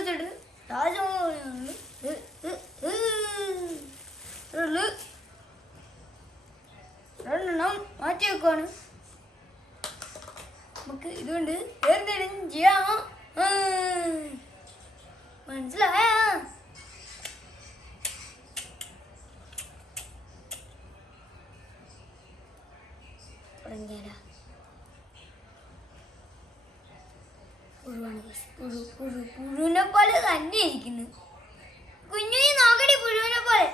വെച്ചിട്ട് താജ്മഹൽ രണ്ടെണ്ണം മാറ്റി വെക്കുവാണ്. നമുക്ക് ഇതുകൊണ്ട് എന്തെങ്കിലും ചെയ്യാം. മനസ്സിലായ? തുടങ്ങിയാലോ? പുഴുവിനെ പോലെ തന്നെ ഇരിക്കുന്നു. കുഞ്ഞു നോക്കടി പുഴുവിനെ പോലെ.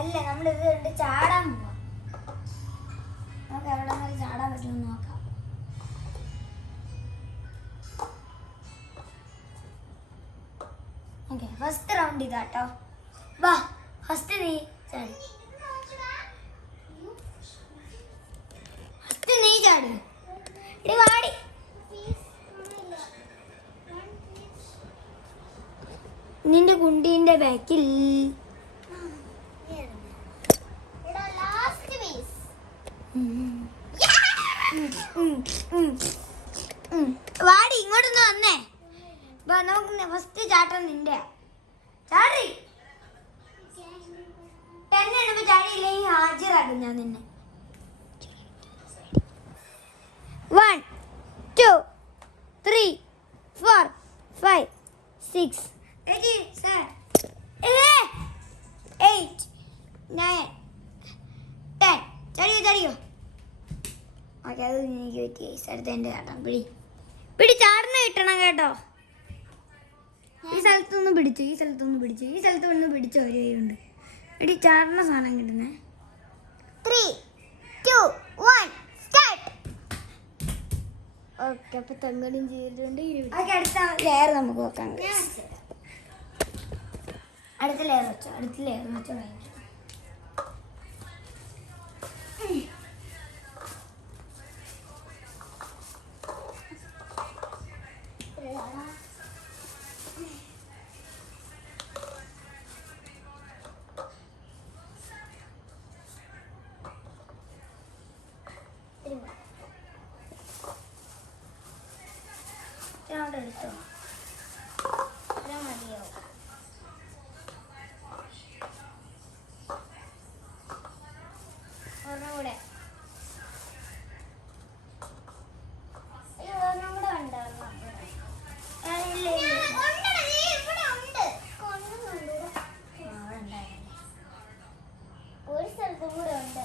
അല്ല, നമ്മളിത് കണ്ട് ചാടാൻ പോവാം. നമുക്ക് എവിടെ നിന്ന് ചാടാൻ പറ്റുമെന്ന് നോക്കാം. ഓക്കെ, ഫസ്റ്റ് റൗണ്ട് ഇതാട്ടോ. വാ, ഫസ്റ്റ് നീ ചാടി. ഫസ്റ്റ് നീ ചാടി. ഇടി വാടി. നിന്റെ കുണ്ടീൻ്റെ ബാക്കിൽ വാടി, ഇങ്ങോട്ടൊന്ന് വന്നേ. നമുക്ക് ഫസ്റ്റ് ചാട്ടം നിന്റെ. ചാടി 10 എണ്ണുമ്പോ ചാടിയില്ലെങ്കിൽ ഹാജരാക്കും ഞാൻ നിന്നെ. 1 2 3 4 5 6 7 8 9 10. ചാടിയോ? ഓക്കെ, അത് എനിക്ക് പറ്റി. അടുത്ത് എൻ്റെ ചാട്ടം. പിടി ചാടണ കിട്ടണം കേട്ടോ. ഈ സ്ഥലത്തൊന്ന് പിടിച്ചു, ഈ സ്ഥലത്ത് ഒന്ന് പിടിച്ച ഒരു കൈയുണ്ട്. എടി ചാടണ സാധനം കിട്ടുന്നേ. 3 2 1 സ്റ്റാർട്ട്. ഓക്കെ, അപ്പൊ തങ്ങളും ചെയ്തിട്ടുണ്ട്. അടുത്ത ലെയർ നമുക്ക് നോക്കാം. അടുത്ത ലെയർ വെച്ചോ. ഇച്ചിരി എടുത്തോ. ഇത്ര മതിയോ? ഒരെണ്ണം കൂടെ. ഒരെണ്ണം കൂടെ ഉണ്ട്. ഒരു സ്ഥലത്തും കൂടെ ഉണ്ട്.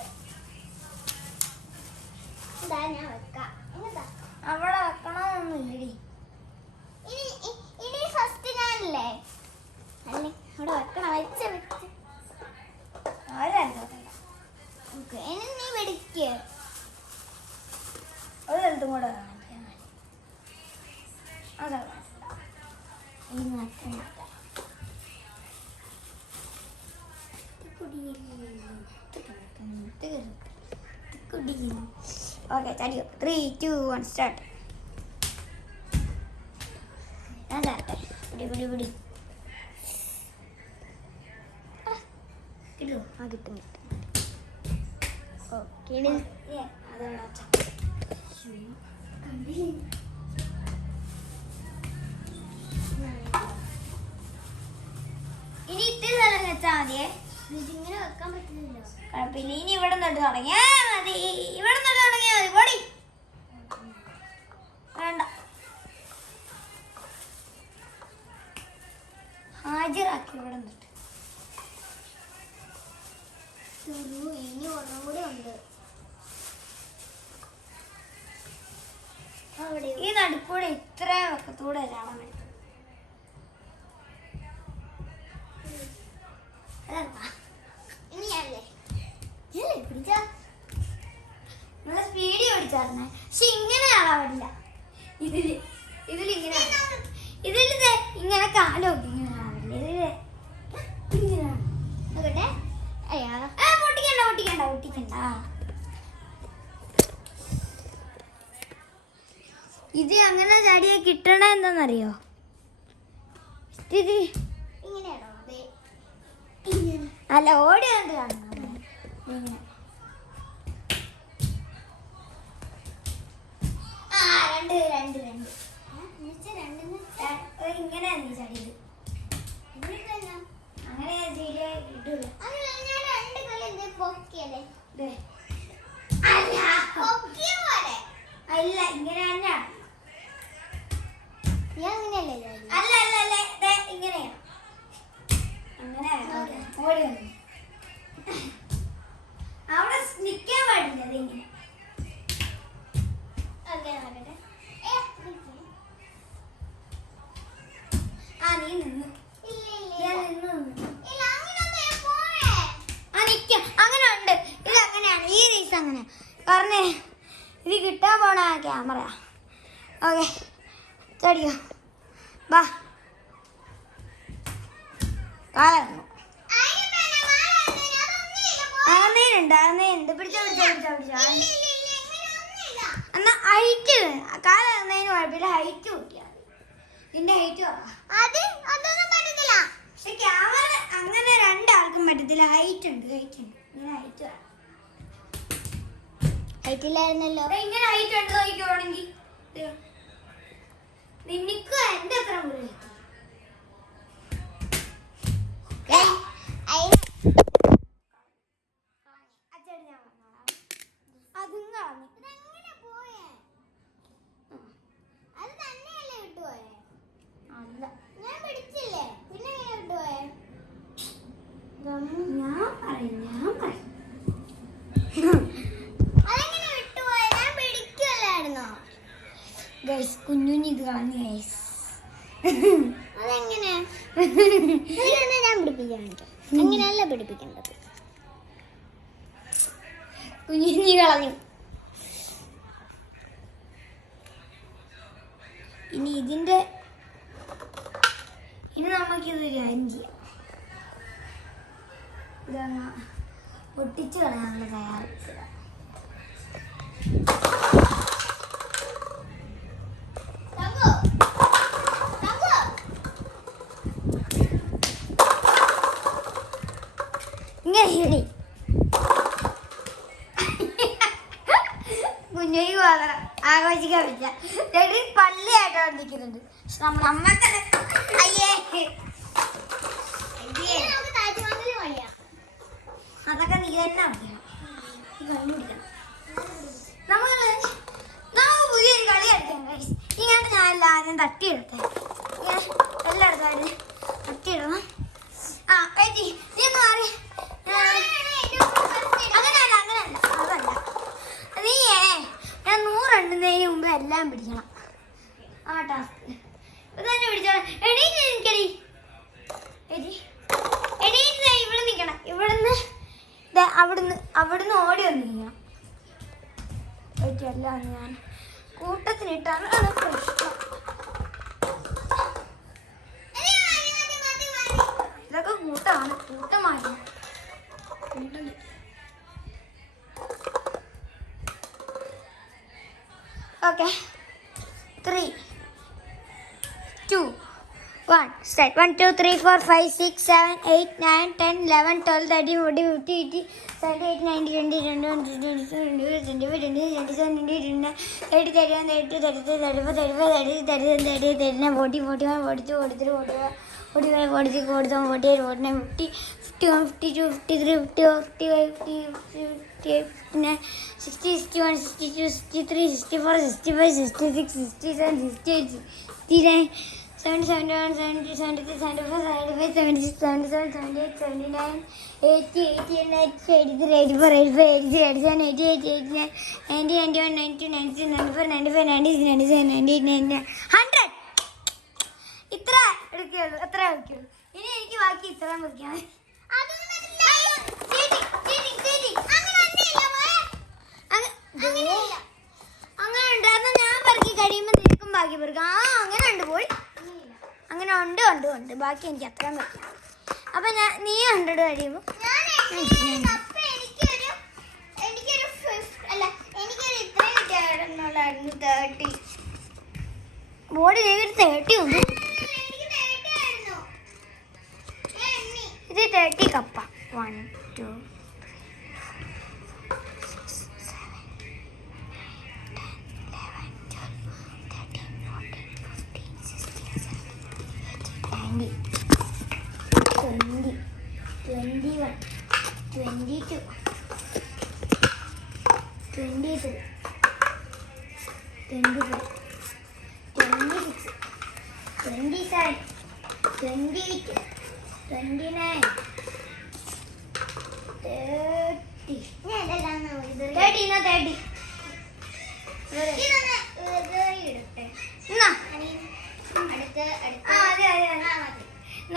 ഞാൻ വെക്കാം. അവിടെ വെക്കണമെന്നൊന്നുമില്ലടി. ഇനി ഫസ്റ്റ് ഞാനല്ലേ അല്ലേ അവിടെ വെക്കണം. വെച്ച് ഇനി നീ വെടിക്ക്. ഒരു സ്ഥലത്തും കൂടെ കാണിക്കാൻ. അതാ ഇനി മാറ്റാം. ഓക്കെ ചടിയോ. 3, 2, 1 സ്റ്റാർട്ട്. ഞാൻ തരട്ടെ. പിടി കിട്ടുമോ? ആ കിട്ടും. ഓക്കെ ഇനി ഇത്തിരി സ്ഥലം വെച്ചാൽ മതിയേ. ഇതിങ്ങനെ വെക്കാൻ പറ്റില്ലല്ലോ. കുഴപ്പമില്ല. ഇനി ഇവിടെ തൊട്ട് തുടങ്ങിയാ മതി. ഇവിടെ തൊട്ട് തുടങ്ങിയാൽ മതി. പൊടി വേണ്ട. ഹാജരാക്കി ഇവിടെ തൊട്ട്. ഇനി ഒന്നും കൂടെ ഉണ്ട്. ഈ നടുക്കൂടെ ഇത്രയും വെക്കത്തൂടെ ഒരാളെ എടുത്തു. ഇനിയല്ലേ പിടിച്ചാ നല്ല സ്പീഡിൽ പിടിച്ചായിരുന്നേ. പക്ഷെ ഇങ്ങനെ ആളാൻ പറ്റില്ല. ഇതിലിങ്ങനെ ഇങ്ങനെ കാലൊക്കെ ഇങ്ങനെ ആവില്ല. പൊട്ടിക്കണ്ട. ഇത് അങ്ങനെ ചാടിയെ കിട്ടണ എന്താന്നറിയോ? ഇങ്ങനെയാണോ? അല്ല ഓടി കണ്ട് കാണണം. ഇങ്ങനെ ഇങ്ങനെ നീ ചടിയത് അങ്ങനെ കിട്ടൂല. അല്ല ഇങ്ങനെ തന്നെ. അല്ല ഇങ്ങനെയാണ്. അങ്ങനെ ഓടി വന്നു. അവിടെ നിൽക്കാൻ പാടില്ല. അതിങ്ങനെ നീ നിന്നു. അങ്ങനെ ഉണ്ട്. ഇത് അങ്ങനെയാണ്. ഈ റീസ് അങ്ങനെ പറഞ്ഞേ. ഇത് കിട്ടാൻ പോണ ക്യാമറ. ഓക്കെ ചടിയോ. ബാ കാലുണ്ട്. പിടിച്ചോ. എന്നാ ഹൈറ്റ് കാലന്നതിന് കുഴപ്പമില്ല. ഹൈറ്റ് കൂട്ടിയാ ഇതിന്റെ ഹൈറ്റ് പറ്റത്തില്ല. പക്ഷെ ക്യാമറ അങ്ങനെ രണ്ടാൾക്കും പറ്റത്തില്ല. ഹൈറ്റ് ഉണ്ട്. ഇങ്ങനെ ഹൈറ്റ് ഹൈറ്റില്ലായിരുന്നല്ലോ. ഇങ്ങനെ ഹൈറ്റ് ഉണ്ട് നോക്കിക്കോണെങ്കിൽ നിനക്ക് എന്റെ അത്ര പോലും കുഞ്ഞുഞ്ഞി ഇത് കളഞ്ഞു ഗൈസ്. അതെങ്ങനെ ഞാൻ പിടിപ്പിക്കാൻ അങ്ങനെയല്ല പിടിപ്പിക്കേണ്ടത്. കുഞ്ഞുഞ്ഞി കളഞ്ഞു. ഇനി നമുക്കിതൊരു കാര്യം ചെയ്യാം. ഇതങ്ങ് പൊട്ടിച്ച് കളയാനുള്ള തയ്യാറെടുക്കുക. ഇങ്ങനെ കുഞ്ഞു മാത്രം ആഘോഷിക്കാൻ പറ്റ. കാണിക്കാം. പള്ളിയായിട്ടാണ് നിൽക്കുന്നുണ്ട്. നമ്മൾക്ക് അയ്യേ അതൊക്കെ നീ തന്നെ കണ്ടുപിടിക്കണം. നമുക്ക് പുതിയൊരു കളി കളിക്കാം. ഇങ്ങനെ ഞാൻ എല്ലാവരും തട്ടിയെടുത്തേ. ഇങ്ങനെ എല്ലായിടത്തും തട്ടിയിടണം. ആ കഴിച്ചി നീ ഒന്ന് മാറി. അങ്ങനെയല്ല അതല്ല. നീയേ ഞാൻ 100 എണ്ണുന്നതിന് മുമ്പ് എല്ലാം പിടിക്കണം. ആ ടാസ്ക് ഇത് തന്നെ പിടിച്ചോ. എണീറ്റ് നിൽക്കടി. എണീറ്റ് ഇവിടെ നിൽക്കണം. അവിടുന്ന് ഓടി വന്നിരിക്കണം. എല്ലാം ഞാൻ കൂട്ടത്തിനിട്ടാണ് പ്രശ്നം. ഇതൊക്കെ കൂട്ടമാണ്. Okay 3, 2, 1 start. 1 2 3 4 5 6 7 8 9 10 11 12 13 14 15 18 19 20 21 22 23 24 25 26 27 28 29 30 31 32 33 34 35 36 37 38 39 40 41 42 43 44 45 46 60 61 62 63 64 65 66 67 68 69 70 71 72 73 74 75 76 77 78 79 80 81 82 83 84 85 86 87 88 89 90 91 92 93 94 95 96 97 98 99 100. ഇത്ര എടുക്കുള്ളൂ. എത്ര എടുക്കുള്ളൂ? ഇനി എനിക്ക് ബാക്കി ഇത്ര മുറിക്കാം. അങ്ങനെ ഉണ്ട്. അന്ന് ഞാൻ പറക്കി കഴിയുമ്പോൾ നിനക്കും ബാക്കി പെറുക്കാം. അങ്ങനെ ഉണ്ട് പോയി. അങ്ങനെ ഉണ്ട്. ബാക്കി എനിക്ക് അത്ര വെക്കാം. അപ്പൊ നീ 100 കഴിയുമ്പോൾ ബോഡി 30 ഉണ്ട്. ഇത് 30 കപ്പ. 1 2 20 21 22 23 24 26 27 28 29 30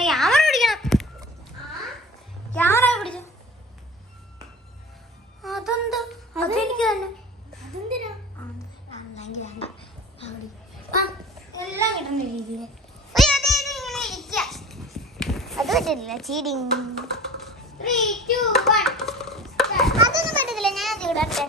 ക്യാമറ പിടിക്കണം. ക്യാമറ പിടിച്ചു. അതെന്താ? അതെനിക്ക് തന്നെ എല്ലാം കിട്ടുന്ന രീതിയിൽ അത് പറ്റില്ല. ചീഡിങ്. 3 2 1 അതൊന്നും പറ്റത്തില്ല. ഞാൻ അത് ഇടട്ടെ.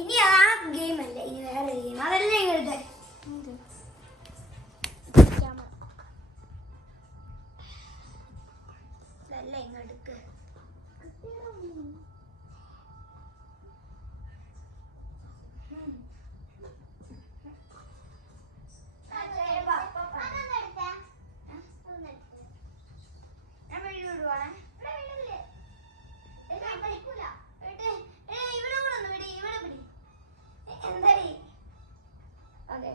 ഇനി ആ ഗെയിം അല്ല, ഇനി വേറെ ഗെയിം. അതല്ല ഇങ്ങനത്തെ അതെ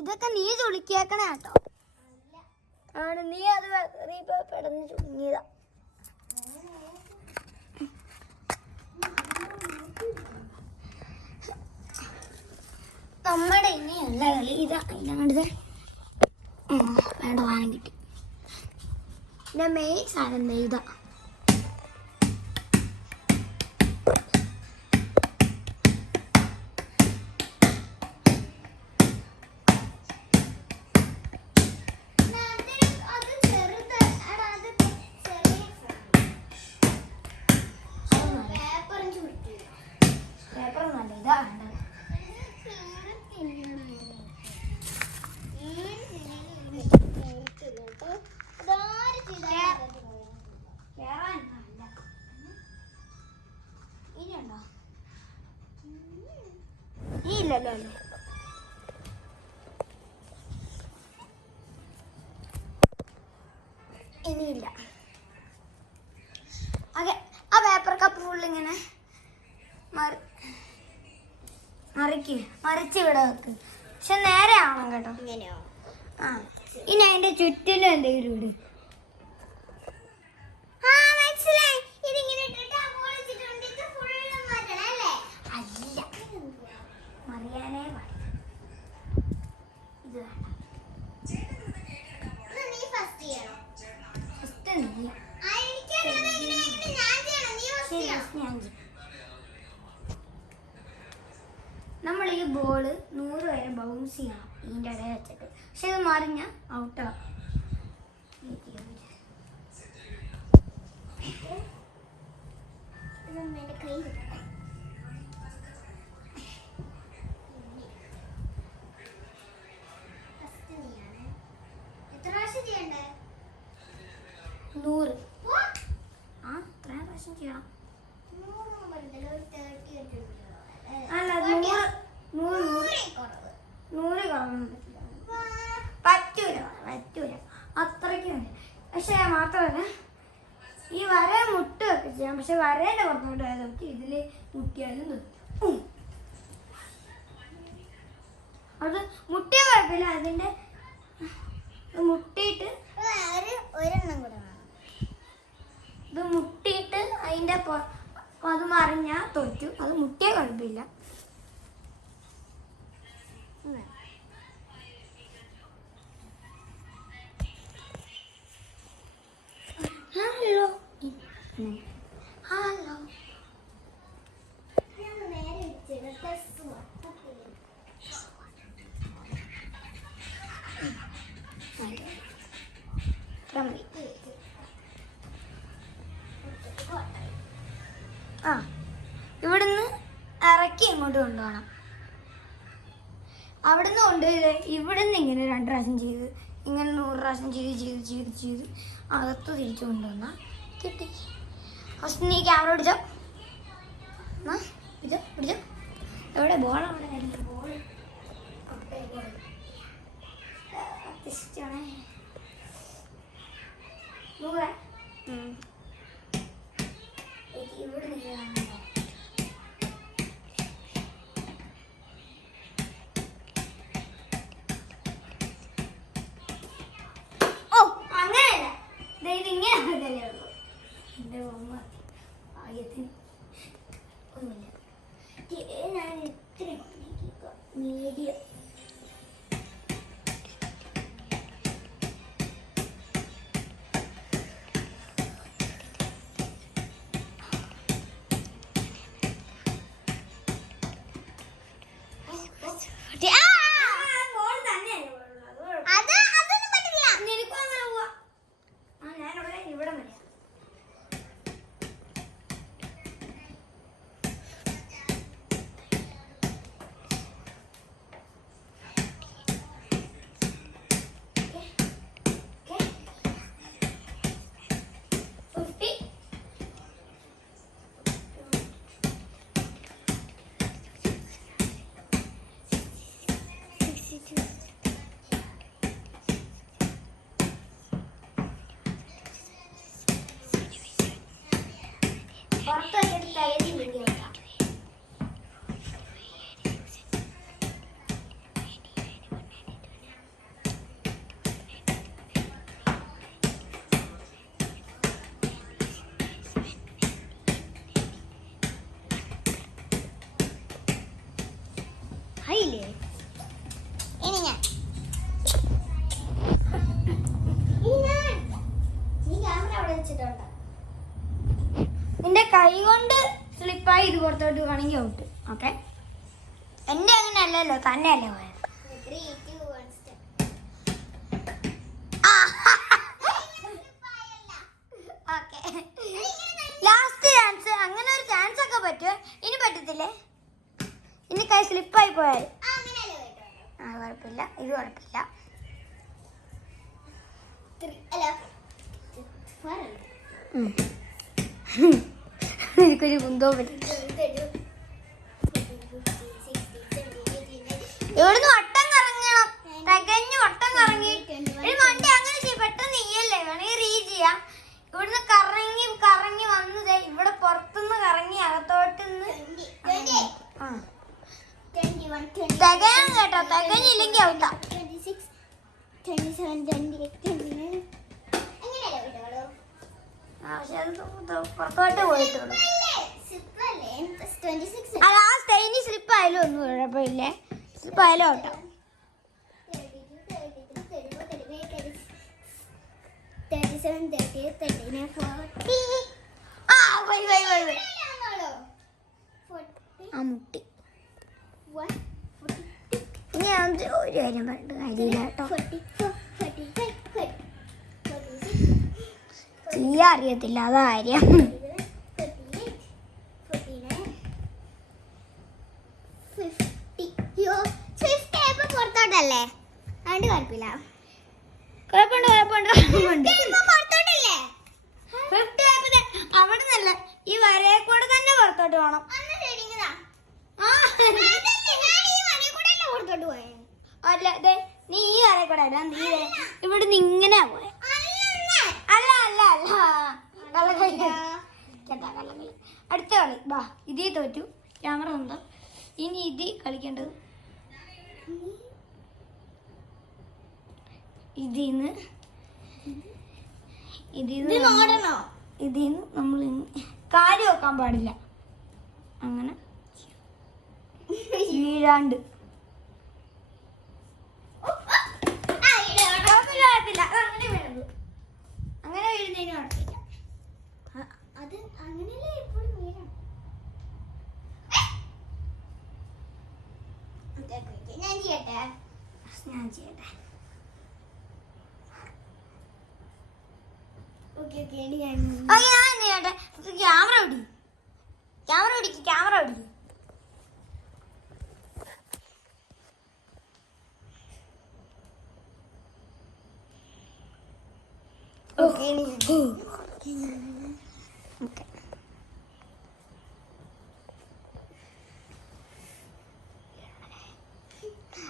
ഇതൊക്കെ നീ ചുളിക്കേക്കണ കേട്ടോ. ആണ് നീ അത് പെടന്ന് ചുങ്ങിയതാ. നമ്മുടെ ഇനിയല്ല കളി ഇതാ. അതിനകത്ത് വേണ്ട വാങ്ങി കിട്ടി. എൻ്റെ മെയിൻ സാധനം ഇതാ. ഇല്ലല്ലോ ഇനിയില്ല. ഓക്കെ, ആ പേപ്പർ കപ്പ് ഫുള്ളിങ്ങനെ മറിച്ച് ഇവിടെ വെക്ക്. പക്ഷെ നേരെ ആവണം കേട്ടോ. ഇങ്ങനെയോ? ആ, ഇനി അതിന്റെ ചുറ്റിലും എന്തെങ്കിലും ഇട്. മറിയാനേ പാടില്ല. ഇത് വേണ്ട. നമ്മൾ ഈ ബോള് 100 വരെ ബൗൺസ് ചെയ്യണം ഇതിൻ്റെ ഇടയിൽ വെച്ചിട്ട്. പക്ഷെ ഇത് മറിഞ്ഞ ഔട്ടാവും. കൈ നൂറ്. ആ, ഇത്രയും പ്രാവശ്യം ചെയ്യണം. അല്ല, 100 പറ്റൂല അത്രയ്ക്ക് വേണ്ടി. പക്ഷെ മാത്രമല്ല ഈ വര മുട്ടൊക്കെ ചെയ്യാം. പക്ഷെ വരേൻ്റെ പുറത്തോട്ട് പോയാൽ നമുക്ക് ഇതിൽ മുട്ടിയാലും നിർത്തും. അത് മുട്ടിയ കുഴപ്പമില്ല. അതിൻ്റെ മുട്ടിയിട്ട് ഒരെണ്ണം കൂടെ ഇത് മുട്ടിയിട്ട് അതിൻ്റെ അത് മറിഞ്ഞാൽ തോറ്റു. അത് മുട്ടിയ കുഴപ്പമില്ല. ഹലോ ഹലോ ആ, ഇവിടുന്ന് ഇറക്കി ഇങ്ങോട്ട് കൊണ്ടുപോകണം. അവിടുന്ന് കൊണ്ടുപോയി ഇവിടുന്ന് ഇങ്ങനെ 2 പ്രാവശ്യം ചെയ്ത് ഇങ്ങനെ 100 പ്രാവശ്യം ചെയ്ത് അകത്ത് തിരിച്ചു കൊണ്ടുവന്ന കിട്ടി. ഫസ്റ്റ് നീ ക്യാമറ പിടിച്ചോ. പിടിച്ചോ. എവിടെ ബോൾ? അവിടെ ബോൾ ഇവിടെ ഇങ്ങനെ ഉള്ളൂ. എൻ്റെ അമ്മ ആയത്തിന് ഒന്നുമില്ല. ഞാൻ ഇത്ര മീഡിയ ഇല്ലേ? ഇനി ഞാൻ നീ ക്യാമറ അവിടെ വെച്ചിട്ടുണ്ട്. നിന്റെ കൈ കൊണ്ട് സ്ലിപ്പായി ഇത് പുറത്തോട്ട് വേണമെങ്കിൽ ഔട്ട്. ഓക്കെ, എന്റെ അങ്ങനെ അല്ലല്ലോ, തന്നെ അല്ലേ പോയത്. Last chance. അങ്ങനെ ഒരു ചാൻസ് ഒക്കെ പറ്റുമോ? ഇനി പറ്റത്തില്ലേ? ഇനി കൈ സ്ലിപ്പായി പോയാൽ കുഴപ്പമില്ല, ഇത് കുഴപ്പമില്ല. എനിക്കൊരു കുന്തോ പറ്റും. ഇവിടുന്ന് വട്ടം കറങ്ങണം, തികഞ്ഞ് വട്ടം കറങ്ങി. മണ്ടി അങ്ങനെ ചെയ്യും, പെട്ടെന്ന് നീയല്ലേ, വേണമെങ്കിൽ റീ ചെയ്യാം. ഇവിടുന്ന് കറങ്ങി കറങ്ങി വന്നത് ഇവിടെ പുറത്തുനിന്ന് കറങ്ങി അകത്തോട്ട് തികയാൻ കേട്ടോ. തികഞ്ഞില്ലെങ്കിൽ ഔട്ടാ. പക്ഷെ അത് പുറത്തോട്ട് പോയിട്ടുള്ളൂ. അത് ആ സ്റ്റൈനി സ്ലിപ്പ് ആയാലും ഒന്നും കുഴപ്പമില്ലേ, സ്ലിപ്പ് ആയാലും ഔട്ടാ. ആ മുട്ടി. ഇനി ഒരു കാര്യം പറഞ്ഞിട്ട് കാര്യമില്ല കേട്ടോ. ചെയ്യാൻ അറിയത്തില്ല, അതാ കാര്യം. പുറത്തോട്ടല്ലേ, അതുകൊണ്ട് കുഴപ്പമില്ല. അവിടെ നിന്നല്ല, ഈ വരയെ കൂടെ തന്നെ പുറത്തോട്ട് പോണം. അല്ല, നീ ഈ വരയെ കൂടെ അല്ല, നീ ഇവിടെ നിന്ന് ഇങ്ങനെ പോയ. അല്ല അല്ല അല്ല, കള്ളക്കളി. കള്ളക്കളി. അടുത്ത കളി ബാ. ഇതേ തോറ്റു, ക്യാമറ ഉണ്ടോ? ഇനി ഇത് കളിക്കേണ്ടത് ഇതിന്ന് നമ്മൾ കാല് വെക്കാൻ പാടില്ല. അങ്ങനെ വീഴാണ്ട് അങ്ങനെ വീഴുന്നത്, അങ്ങനെ വീഴുന്നതിന് കുഴപ്പമില്ല. അത് അങ്ങനെയല്ലേ എപ്പോഴും വീഴണം. ഞാൻ ചെയ്യട്ടെ. ക്യാമറ ഓടി, ക്യാമറ ഓടിക്ക്, ക്യാമറ ഓടിക്ക്.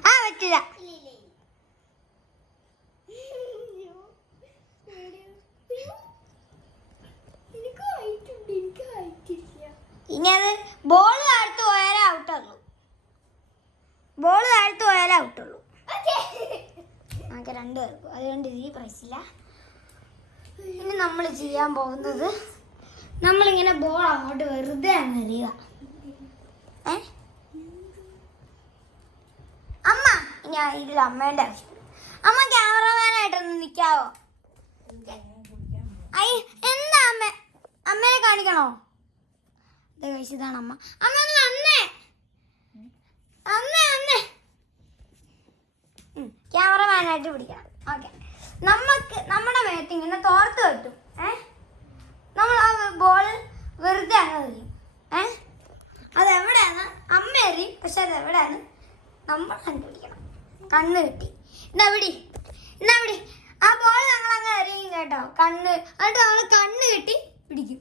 ആ പറ്റില്ല. ഇനി അത് ബോൾ താഴ്ത്തു പോയാലേ ഔട്ടുള്ളൂ. ബോൾ താഴ്ത്തു പോയാലേ ഔട്ടുള്ളൂ. നമുക്ക് രണ്ടുപേർക്കും, അതുകൊണ്ട് ഈ പ്രശ്നമില്ല. ഇനി നമ്മൾ ചെയ്യാൻ പോകുന്നത്, നമ്മളിങ്ങനെ ബോൾ അങ്ങോട്ട് വെറുതെ അങ്ങ് എറിയുക. അമ്മ, ഇനി ഇതിൽ അമ്മേൻ്റെ ആവശ്യം. അമ്മ ക്യാമറമാനായിട്ടൊന്ന് നിൽക്കാവോ? എന്താ അമ്മ, അമ്മേനെ കാണിക്കണോ? ഇതാണ് അമ്മ. അമ്മ ഒന്ന് വന്നേ, അന്നേ ക്യാമറമാനായിട്ട് പിടിക്കണം. ഓക്കെ, നമുക്ക് നമ്മുടെ മേത്ത് ഇങ്ങനെ തോർത്ത് കിട്ടും. നമ്മൾ ആ ബോൾ വെറുതെ അങ്ങ് എറിയും. അതെവിടെയാണ് അമ്മ എറിയും, പക്ഷെ അതെവിടെയാണ് നമ്മൾ കണ്ടുപിടിക്കണം. കണ്ണ് കിട്ടി, എന്നാ പിടി. ആ ബോൾ ഞങ്ങൾ അങ്ങ് എറിയും കേട്ടോ, കണ്ണ്. എന്നിട്ട് നമ്മൾ കണ്ണ് കിട്ടി പിടിക്കും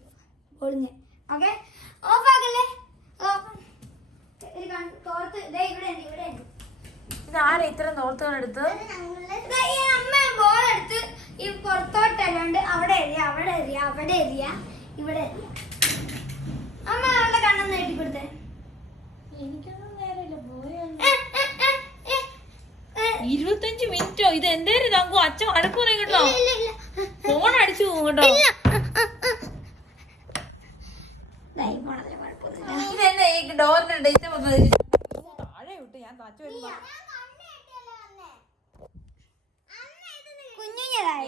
ബോളിനെ. ഓക്കെ, ഓഫാക്കല്ലേ. തോർത്ത് ഇവിടെ ഉണ്ട്. ഇതാരാ ഇത്രയും തോർത്തുകളെടുത്ത്? അമ്മ ബോൾ എടുത്ത് ഈ പുറത്തോട്ടല്ലാണ്ട് അവിടെ എറിയ, ഇവിടെ എറിയ. അമ്മ അവളുടെ കണ്ണെന്ന് കെട്ടിക്കൊടുത്തേ. എനിക്കൊന്നും നേരമില്ല, 25 മിനിറ്റോ? ഇത് എന്തേലും തങ്കു അച്ഛൻ അടക്കൂനെ കേട്ടോ, ഫോൺ അടിച്ചു പോകും കേട്ടോ. ഇതെന്നെ ഈ ഡോറിന്റെ താഴെ വിട്ട് ഞാൻ കിടന്നു അച്ഛൻ വരുമ്പോ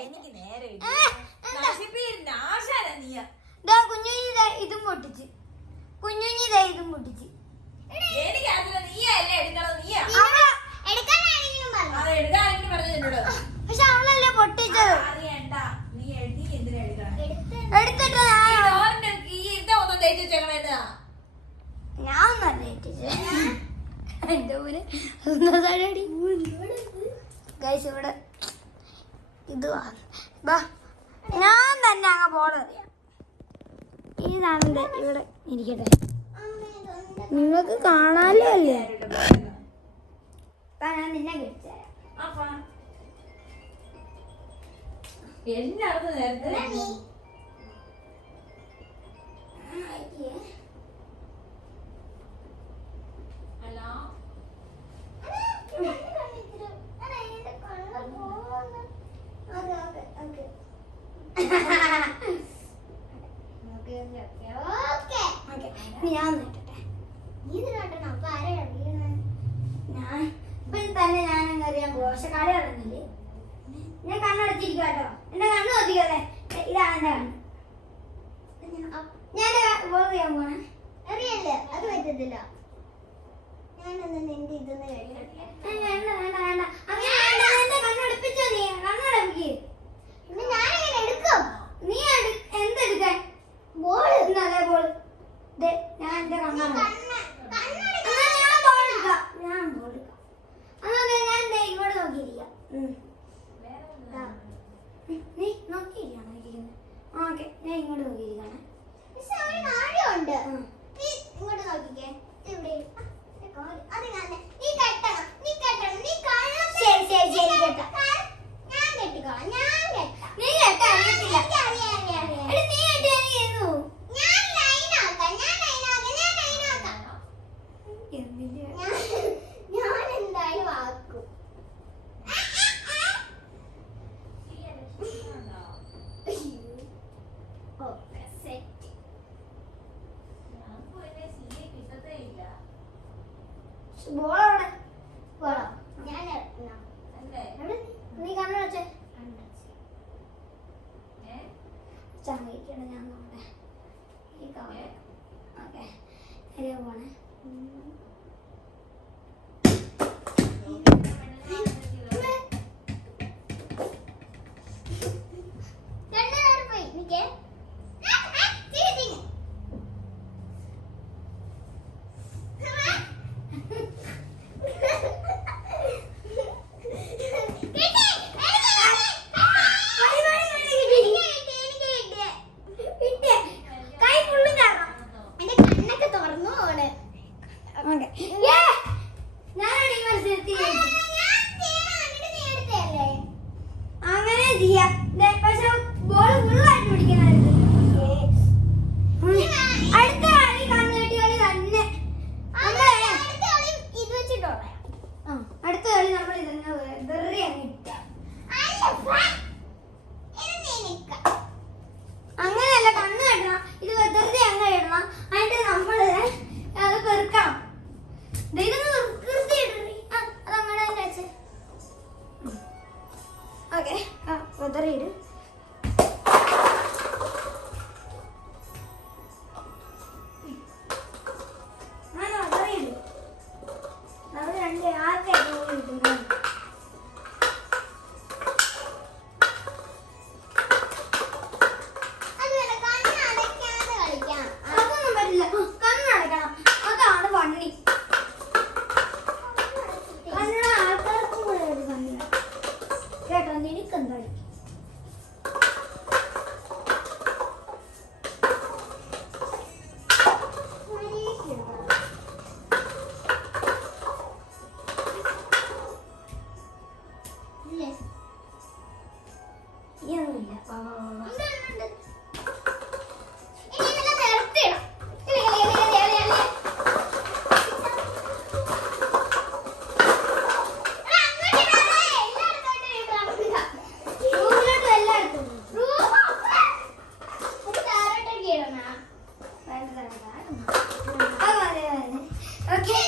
എനിക്ക് നേരെ ആശാന നീയ ഇതും പൊട്ടിച്ച് കുഞ്ഞുഞ്ഞി ഇതും പൊട്ടിച്ച് എനിക്കറിയില്ല നീയല്ലേ എടുക്കണത് നീയാ അത് എടുക്കാനെങ്കിലും പറഞ്ഞു എന്നോട് പക്ഷെ അവളല്ലേ പൊട്ടിച്ചത് അറിയണ്ട നീ എന്തിനാ എടുക്കണം എടുത്തിട്ട് ഒന്നും തേച്ച് വെച്ചേക്കണേന്നാ ഞാൻ ഒന്നല്ല എന്റെ പോലെ ഗൈസ് ഇവിടെ ഇത് വാ ഞാൻ തന്നെ അങ്ങ് പോണറിയാം ഇതാണ് ഇവിടെ ഇരിക്കട്ടെ നിങ്ങൾക്ക് കാണാലോ അല്ലേ ഞാൻ നിന്നെ കഴിച്ചുതരാം എല്ലായിടത്തും നേരത്തെ ഹലോ ഞാൻ നോക്കട്ടെ ഞാൻ ഇപ്പം തന്നെ ഞാനങ്ങ് അറിയാൻ പോകും പക്ഷെ കളി ഇറങ്ങില്ലേ ഞാൻ കണ്ണടച്ചിരിക്കും കേട്ടോ എന്റെ കണ്ണ് നോക്കിക്കോട്ടെ ഇതാണ് എന്റെ കണ്ണ് ഞാൻ ബോൾ ചെയ്യാൻ പോണേ അറിയല്ലേ അത് പറ്റത്തില്ല ഞാനൊന്ന് നിന്റെ ഇതൊന്ന് കഴിക്കട്ടെ വേണ്ട വേണ്ട വേണ്ട അങ്ങനെ വേണ്ട എന്റെ കണ്ണടപ്പിച്ചോ നീ കണ്ണടപ്പിക്ക് പിന്നെ ഞാനിങ്ങനെ എടുക്കും നീ എന്തെടുക്കാൻ ബോൾ അതേ ബോൾ ഞാൻ എന്റെ കണ്ണട ഞാൻ ബോൾ എടുക്കാം അതൊക്കെ ഞാൻ ഇങ്ങോട്ട് നോക്കിയിരിക്കാം നീ നോക്കിയിരിക്കാണോ ഇരിക്കുന്നത് ഓക്കെ ഞാൻ ഇങ്ങോട്ട് നോക്കിയിരിക്കാണ് പക്ഷെ അവിടെ നാഴയുണ്ട് നീ ഇങ്ങോട്ട് നോക്കിക്കേ ഇവിടെ അത് നീ കെട്ടണം നീ കണ്ണ് ശരി ശരി ശരി കേട്ടോ ഞാൻ കെട്ടിക്കോളാം ഞാൻ കെട്ടാം നീ കേട്ടോ അറിയത്തില്ല അറിയാം എടി നീ കേട്ടോ എനിക്ക് ഇരുന്നു ഞാൻ ലൈനാക്കാം എന്തിന്റെ ഞാൻ എന്തായാലും ആക്കും ബോളവിടെ പോളോ ഞാൻ നീ കണ്ണു വെച്ചേ ചാമിക്കണം ഞാൻ നോക്കട്ടെ ഈ കവർ ഓക്കെ നേരെ പോണേ പോയി നിക്കേ അങ്ങനെ ചെയ്യാം പക്ഷെ ബോൾ ഫുള്ളായിട്ട് പിടിക്കണമായിരുന്നു അടുത്ത കളി കണ്ണുകെട്ടി കളി തന്നെ ഇത് വെച്ചിട്ടുള്ള അടുത്ത കളി നമ്മൾ ഇതന്നെ വെറുതെ അങ്ങ് ഇട്ടാം അങ്ങനെയല്ല കണ്ണ് കെട്ടണം ഇത് വെറുതെ അങ്ങ് ഇടണം എന്നിട്ട് നമ്മള് അത് പെറുക്കണം ഇതൊന്ന് അതങ്ങനെ തന്നെ വെച്ച് ഓക്കെ വെതറിയിട് നമ്മൾ രണ്ട് ആർക്കായിട്ട് കിട്ടുന്നത് അതൊന്നും പറ്റില്ല കണ്ണടക്കണം അതാണ് പണി കണ്ണ ആൾക്കാർക്കും കൂടെ ഒരു കണ്ണില്ല കേട്ടോ നിനക്കെന്താ ഇതൊന്നുമില്ല വാ വാ വാ റൂമിലോട്ട് എല്ലായിടത്തും വേണ്ട അത് മതി ഓക്കെ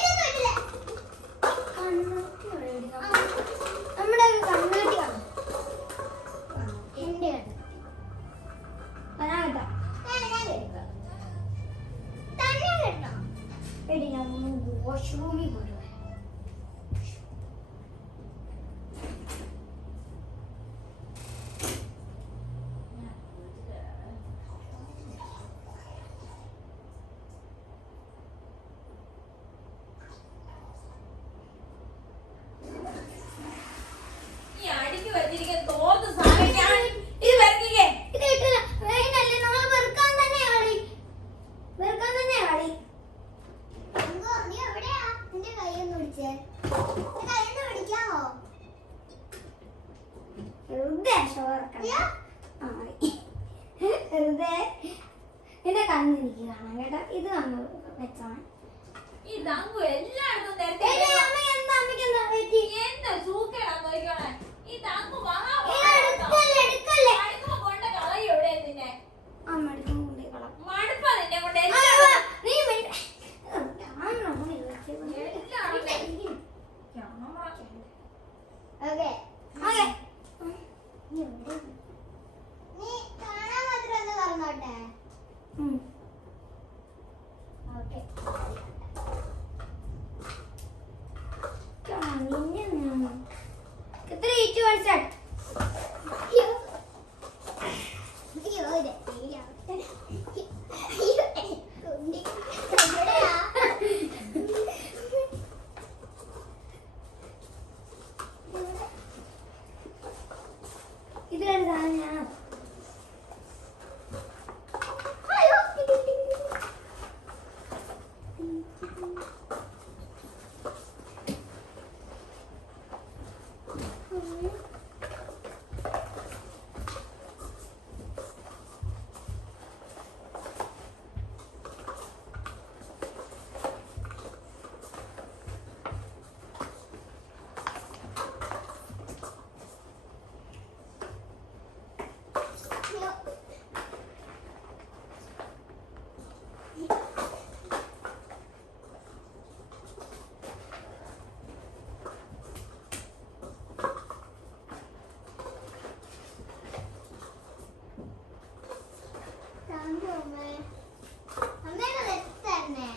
വാഷ്റൂമിൽ പോയി ഈ അടിക്ക് വെച്ചിരിക്കുന്ന തോർത്ത് സാധനം ഞാൻ ഇത് വരക്കില്ലേ? ഇത് കിട്ടില്ല. വേണ്ടല്ലേ, നമ്മൾ വെറുക്കാൻ തന്നെയാ കളി. വെറുക്കാൻ തന്നെയാ കളി. തങ്കു, നീ എവിടെയാ? നിന്റെ കൈയൊന്ന് പിടിച്ചേ. നിന്റെ കൈയൊന്ന് പിടിക്കാമോ? വെറുതെ ഷോ ഇറക്കണം. അയ്യോ. ആ, മതി. വെറുതെ എന്റെ കണ്ണ് എനിക്ക് കാണാം കേട്ടോ. ഇത് നമ്മൾ വെച്ചാണ്. ഈ തങ്കു എല്ലായിടത്തും നേരത്തെ അമ്മയ്ക്ക് എന്താ പറ്റി? എന്താ സൂക്കേടാന്ന് നോക്കിക്കോണേ. ഈ തങ്കു എടുക്കല്ലേ, എടുക്കല്ലേ. കൊണ്ട് കളയും എവിടെ നിന്നെ. അമ്മ എടുക്കാൻ കൊണ്ടുപോയിക്കോളാം. മടുപ്പാ നിന്നെ കൊണ്ട് അയ്യോ, എല്ലായിടത്തും. നീ വേണ്ട. ഞാനാണ് വിളിച്ചത്. എല്ലായിടത്തും. ഓക്കേ. ഓക്കേ. നീ കാണാൻ മാത്രം ഒന്ന് പറഞ്ഞോട്ടെ. ഉം. ഓക്കേ. എത്ര ഈറ്റ് വാട്സാപ്പ്? അയ്യോ. അയ്യോ, ഇത് ശരിയാ. അയ്യോ, കുഞ്ഞി. എവിടെയാ? ഇതിലൊരു സാധനം അയ്യോ. തങ്കു, അമ്മേ. അമ്മേനെ വെച്ചതന്നെ.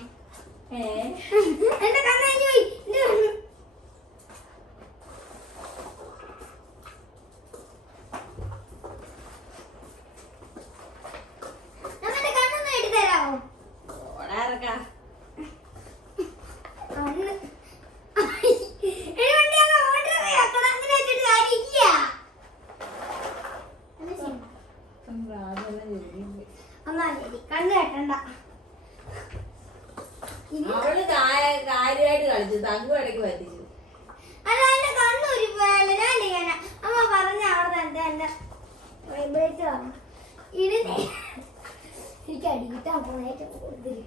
എന്റെ കണ്ണു പോയി. എന്റെ കണ്ണ്. അമ്മേന്റെ കണ്ണൊന്ന് എടുത്തു തരാമോ? കണ്ണ്. എടി, വണ്ടി അങ്ങ് ഓർഡർ ആക്കണം. അങ്ങനെ വെച്ചിട്ട് കാര്യമില്ല. എന്നാ ചെയ്യ്. എന്നാ ശരി, കണ്ണ് കെട്ടണ്ട. അവള് കാര്യമായിട്ട് കളിച്ചു. തങ്കു ഇടയ്ക്ക് പറ്റിച്ചു. അല്ല, എന്റെ കണ്ണ് ഒരു പോലെ. ഞാൻ ചെയ്യാനാ അമ്മ പറഞ്ഞ അവിടെ തന്നെ എന്റെ വൈബ്രേറ്റ് പറഞ്ഞു. ഇതിന് എനിക്ക് അടിയിട്ടാ പോയിട്ട് കൊടുത്തില്ല.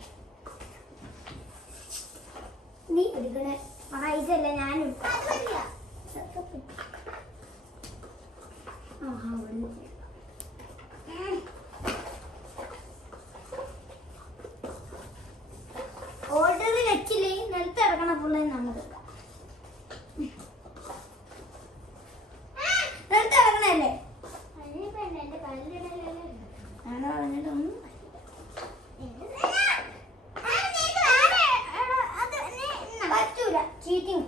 നീ എടുക്കണേ പൈസല്ല ഞാനും. കുഴപ്പമില്ല. ആഹാ, അവിടുന്ന് ഓർഡർ വെച്ചില്ലേ നിലത്ത് ഇറക്കണ പിള്ളേ നമുക്ക് നിലത്ത് ഇറക്കണല്ലേ? അതിനിപ്പോ എന്റെ കല്ലിടലല്ലേ. അങ്ങനെ പറഞ്ഞിട്ടൊന്നും പറ്റൂല. ചീറ്റിങ്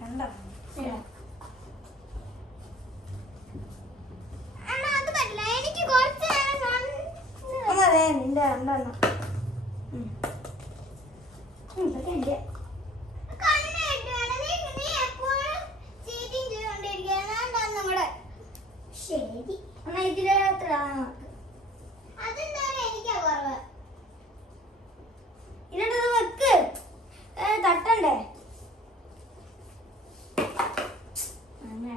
കണ്ടോ? അത് പറ്റില്ല. എനിക്ക് കുറച്ച് നേരം അതെ, നിന്റെ രണ്ടെണ്ണം. ഇതൊക്കെ എന്റെ കണ്ണ് കെട്ടുവാണ്. നീ എപ്പോഴും ചീറ്റിംഗ് ചെയ്തോണ്ടിരിക്കുക. അതാണ്ടാന്ന് നമ്മുടെ. ശരി. എന്നാ ഇതിലെത്താണ് നോക്ക്. അതെന്തായാലും എനിക്കാ കുറവ്. ഇതിലോട്ട് വെക്ക്. തട്ടണ്ടേ? അങ്ങനെ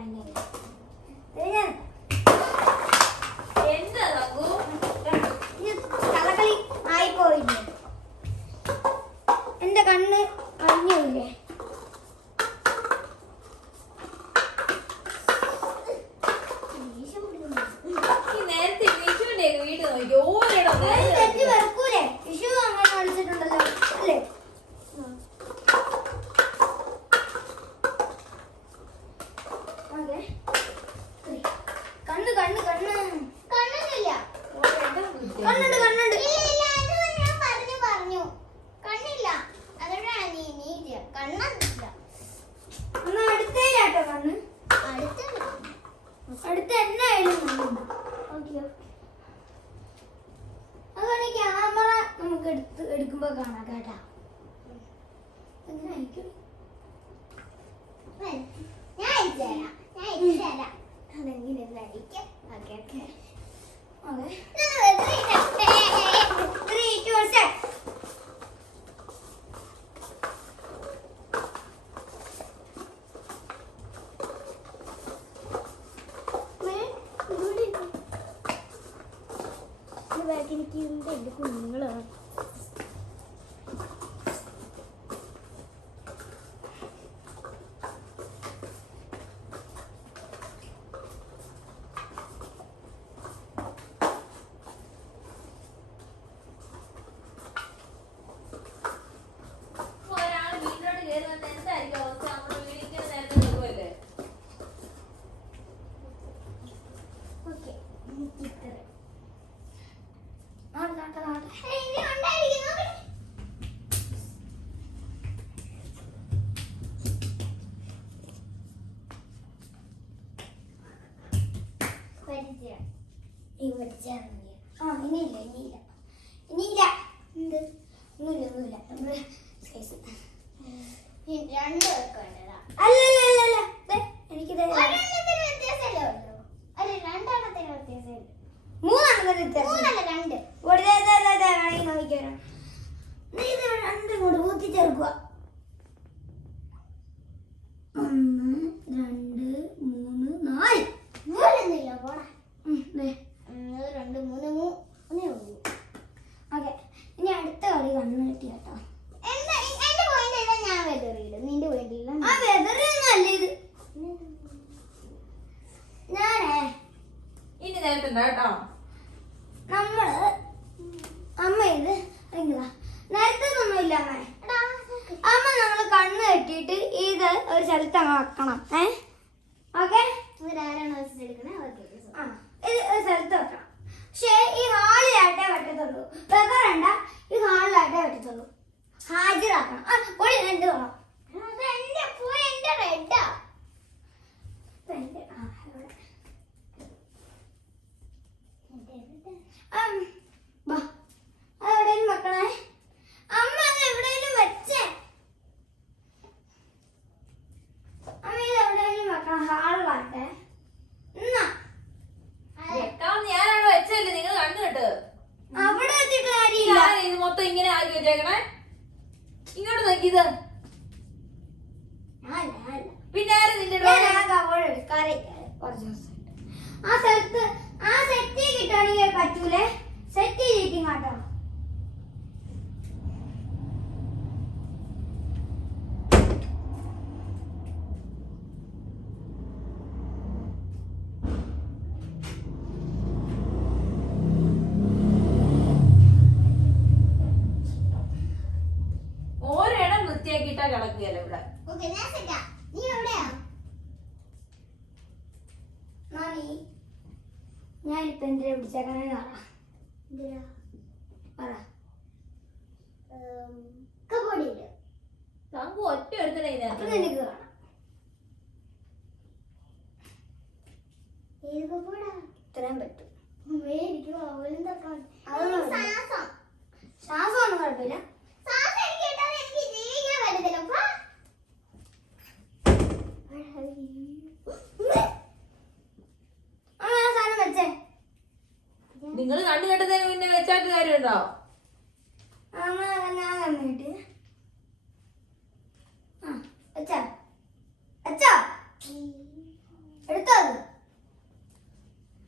എന്താ തങ്കു? കളകളി ആയിപ്പോയില്ലേ? എന്റെ കണ്ണ് അഴിഞ്ഞില്ലേ? ദേഷ്യം പിടിക്കുന്നു. ഈ നേരത്തെ വിഷു എടുക്കുമ്പോ കാണാം കേട്ടാ. എങ്ങനെ അയക്കും? ഞാൻ അയച്ചു തരാം. അതെങ്ങനെയൊന്ന് അയക്കാം. Okay okay. അതെ. 3, 2, 1 start. എനിക്ക് എന്റെ കുഞ്ഞുങ്ങളാണ്. ഒരാൾ വീട്ടിലോട്ട് കയറി വന്ന് എന്തായിരിക്കും അവസ്ഥ? നമ്മുടെ വീടിങ്ങനെ നേരത്തെ നിൽക്കുമല്ലേ? ഓക്കെ. ഇത്ര നാട്ടെ ഇനി ഉണ്ടായിരിക്കും. നോക്കട്ടെ. പരിചയം. ഇനിയില്ല എന്ത് ഒന്നുമില്ല നമ്മള് സൈസ് രണ്ട് പേർക്ക് വേണ്ടതാ. അല്ലല്ല എനിക്കിത് ഒരെണ്ണത്തിന് വ്യത്യാസമല്ലേ ഉള്ളൂ? അല്ല, രണ്ടെണ്ണത്തിന് വ്യത്യാസമില്ല. മൂന്നെണ്ണത്തിന് വ്യത്യാസം. മൂന്നല്ല, രണ്ട്. വേണമെങ്കിൽ നോക്കിയാലോ. നീ ഇത് രണ്ടും കൂടെ ഊത്തി ചേർക്കുക. 1 2 3 4. മൂന്നൊന്നുമില്ല, പോടാ. ദേ. 1 2 3 ഒന്നേ ഉള്ളൂ. ഓക്കെ, ഇനി അടുത്ത കളി കണ്ണു കിട്ടി കേട്ടോ. എന്റെ പോയിന്റ് എല്ലാം ഞാൻ വെതറിയിടും. നിന്റെ പോയിന്റ് എല്ലാം ആ വെതറിയൊന്നുമല്ല ഇത്. ഞാനേ ഇനി നേരത്തെ കേട്ടോ. അമ്മ ഇത് എങ്ങനെയാ നേരത്തെ ഒന്നുമില്ല അമ്മ നമ്മള് കണ്ണ് കെട്ടിയിട്ട് ഇത് ഒരു സ്ഥലത്ത് അങ്ങ് വെക്കണം. ഓക്കെ, ഇവരാരാണ് ഫസ്റ്റ് എടുക്കണേ? ഓക്കെ. ഇത് ഒരു സ്ഥലത്ത് വെക്കണം. പക്ഷേ ഈ ഹാളിലായിട്ടേ പറ്റത്തുള്ളൂ. വെതറണ്ട, ഈ ഹാളിലായിട്ടേ പറ്റത്തുള്ളൂ. ഹാജരാക്കണം. പൊടി രണ്ട് വേണം. അത് എന്റെ പോയി, എന്റെ റെഡാ. അതെവിടെയും വെക്കണേ. അമ്മ അത് എവിടെയും വെച്ചേ. അമ്മ ഇത് എവിടെയും വെക്കണം. ഹാളിലാട്ടെ. എന്നാ വെക്കാമെന്ന് ഞാനാണ് വെച്ചല്ലേ, നിങ്ങൾ കണ്ടു കേട്ട്. അവിടെ വെച്ചിട്ട് കാര്യമില്ല. ഇത് മൊത്തം ഇങ്ങനെ ആക്കി വെച്ചേക്കണേ. ഇങ്ങോട്ട് നോക്കിയത് പിന്നെ ആരും നിന്റെ ആ സ്ഥലത്ത് ആ സെറ്റ് കിട്ടുകയാണെങ്കിൽ പറ്റൂലേ. സെറ്റ് ചെയ്തിരിക്കും കേട്ടോ. ഓരോണം വൃത്തിയാക്കിയിട്ടാ കിടക്കുകയല്ല ഇവിടെ. ഓക്കെ, ഞാൻ സെറ്റാ. നീ എവിടെയാ? ഞാനിപ്പോ എന്തിനാ പിടിച്ചേക്കണേ എന്തിനാ? പറ. കബോർഡില്. തങ്കു ഒറ്റ എടുത്തണേ അപ്പൊ നിനക്ക് കാണാം. ഏത് കബോർഡാ? ഇത്രയും പറ്റും. എനിക്ക് അവളും തക്കാൻ. അതൊന്നും വേണ്ട. ശ്വാസം. ശ്വാസമൊന്നും കുഴപ്പമില്ല. ശ്വാസം എനിക്ക് കിട്ടാതെ എനിക്ക് ജീവിക്കാൻ പറ്റത്തില്ല. അപ്പൊ അമ്മ ആ സാധനം വെച്ചേ. നിങ്ങൾ കണ്ടു കേട്ടതിന് പിന്നെ വെച്ചാട്ട് കാര്യമുണ്ടോ? അമ്മ ഞാൻ കമ്മിട്ട് വെച്ചാ വെച്ചോ. എടുത്തോ. അത്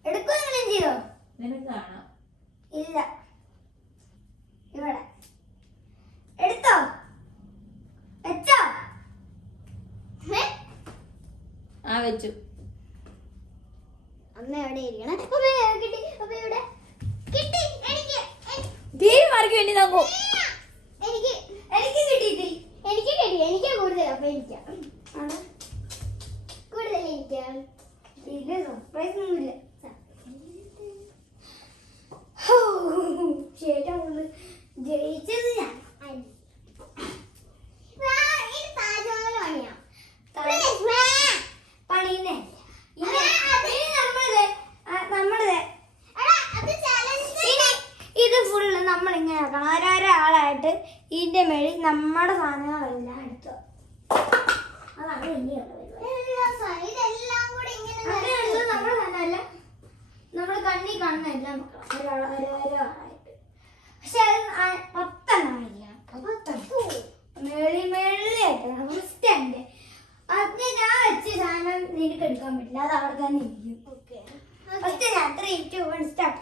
എടുക്കോ എങ്ങനെയും ചെയ്തോ. നിനക്ക് കാണാം. ഇല്ല, ഇവിടെ എടുത്തോ. വെച്ചോ. ആ വെച്ചു. അമ്മ എവിടെ ഇരിക്കണേ? കിട്ടി. അപ്പൊ ഇവിടെ കിട്ടി. ടിവി മാർക്ക് വേണ്ടി നോക്കൂ. എനിക്ക് എനിക്ക് കിട്ടിയിട്ടില്ല. എനിക്ക് കിട്ടി. എനിക്ക് കൂടുതൽ. അപ്പൊ എനിക്കാ കൂടുതൽ. എനിക്കാ ഇല്ല, സർപ്രൈസ് ഒന്നുമില്ല. ശരിക്കും നമ്മള് ജയിച്ചത് ഞാൻ. താജ്മഹൽ പണിയാ. പണിയുന്നേ ഇത് ഫുള്ള് നമ്മൾ ഇങ്ങനെ ആക്കണം. ഒരാളായിട്ട് ഇതിന്റെ മേളിൽ നമ്മുടെ സാധനങ്ങളെല്ലാം എടുത്തു. അതാണ് ഇനിയുള്ള പരിപാടി. ഇതെല്ലാം കൂടെ ഇങ്ങനെ അങ്ങനെയുള്ള നമ്മുടെ സാധനമല്ല, നമ്മൾ കണ്ണി കാണുന്നെല്ലാം വെക്കണം ഒരാളായിട്ട്. പക്ഷെ അത് 10 എണ്ണമില്ല, 10 മേളിയായിട്ട് ഫസ്റ്റ് അത് ഞാൻ വെച്ച സാധനം നിനക്ക് എടുക്കാൻ പറ്റില്ല, അത് അവിടെ തന്നെ ഇരിക്കും. ഫസ്റ്റ് ഞാൻ 3, 2, 1 സ്റ്റാർട്ട്.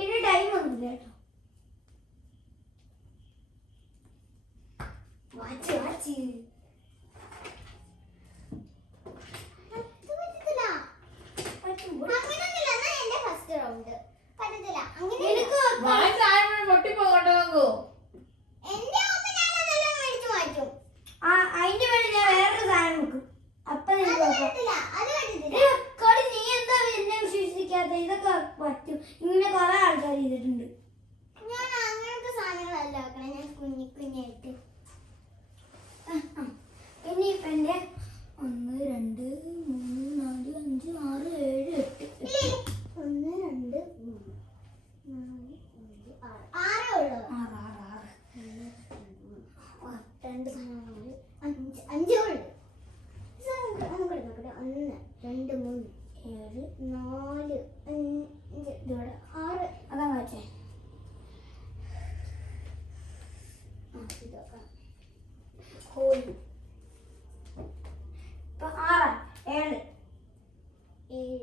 ഇനി ടൈം ഒന്നുമില്ല കേട്ടോ. വാച്ച് പൊട്ടിപ്പോകണ്ടോ? അതിന്റെ വേണ്ടി ഞാൻ വേറൊരു സാധനം വെക്കും. അപ്പൊ നിനക്ക് നീ എന്താ എന്നെ വിശ്വസിക്കാത്ത? ഇതൊക്കെ പറ്റും. ഇങ്ങനെ കുറെ ആൾക്കാർ ചെയ്തിട്ടുണ്ട്. ഞാൻ അങ്ങനത്തെ സാധനങ്ങളല്ല വെക്കണേ, ഞാൻ കുഞ്ഞായിട്ട്. പിന്നെ ഇപ്പൊ എന്റെ 1, 2, 3, 4, 5, 6, 7, 8. 1, 2, 3, 4, 5, 6 ഉള്ളു. 2, 4, 5 ഉള്ളു. 1, 2, 3, 7, 4, 5, 6. അതാണ് വെച്ചേ. ഇതൊക്കെ കോഴി ഇപ്പൊ 6, 7, 7.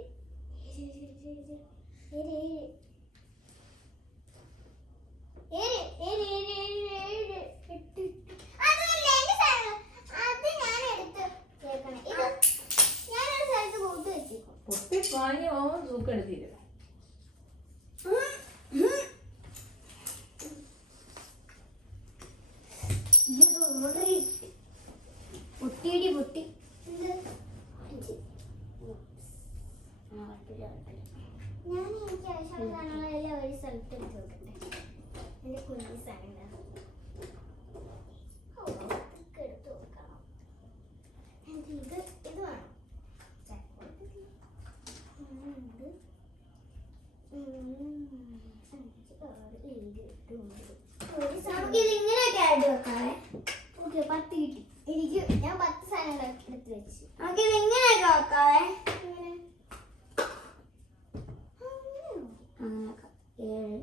പൊട്ടിപ്പാഞ്ഞു പോകുമ്പോൾ തൂക്കെടുത്തില്ല. പൊട്ടി ഞാൻ എനിക്ക് ആവശ്യമുള്ള സാധനങ്ങളെല്ലാം ഒരു സ്ഥലത്ത് എടുത്ത് വെക്കട്ടെ. എന്റെ കുഞ്ഞി സാധനങ്ങൾ എടുത്ത് വെക്കണം. ഇത് വേണം. ഇങ്ങനെയൊക്കെ ആയിട്ട് വെക്കാവേ. ഓക്കെ, 10 കിട്ടി എനിക്ക്. ഞാൻ 10 സാധനങ്ങൾ എടുത്ത് വെച്ച്. നമുക്കിത് ഇങ്ങനെയൊക്കെ വെക്കാവേ. ഇങ്ങനെ 7.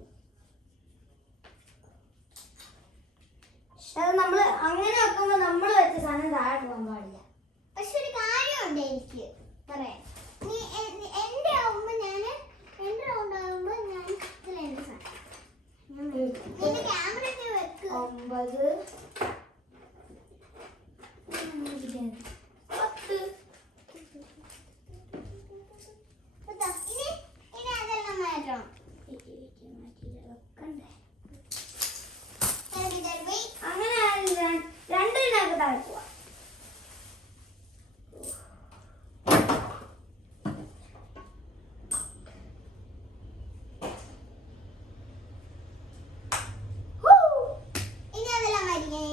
പക്ഷെ അത് നമ്മള് അങ്ങനെ വെക്കുമ്പോ നമ്മള് വെച്ച സാധനം താഴെ പോകാൻ പാടില്ല. പക്ഷെ ഒരു കാര്യമുണ്ട് എനിക്ക് പറയാൻ. നീ എന്റെ ആവുമ്പോ എന്റെ റൗണ്ട് ആവുമ്പോ ഞാൻ ഇതിൽ എന്റെ സാധനം നിന്റെ ക്യാമറ ഒക്കെ വെക്ക്. 9, 10. ഇനി അതെല്ലാം മാറ്റണം. അങ്ങനെ 2 താഴെ പോവാം. ഇനി അതെല്ലാം മാറ്റിക്കാൻ.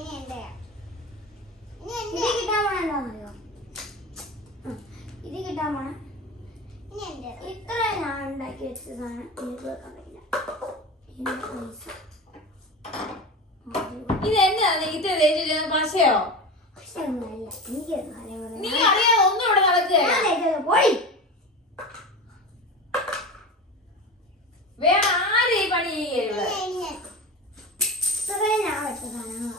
ഇനി എന്റെ ഇത് കിട്ടാൻ പോണ എന്താണെന്നറിയോ? ഇത് കിട്ടാൻ പോണ ഇനി എന്റെ ഇത്ര ഞാൻ ഉണ്ടാക്കി വെച്ച സാധനം എനിക്ക് വെക്കാൻ പറ്റില്ല. ഇത് എന്താണ് ഇത്ര തേച്ചിട്ട് പശയോ? പക്ഷെ ഒന്നുമല്ല, എനിക്ക് നീ അറിയാതെ ഒന്നും ഇവിടെ നടക്കുക. പോയി വേറെ ആരും ഈ പണി ചെയ്യരുത്. ഇത്രയും ഞാൻ വെച്ച സാധനങ്ങളാ.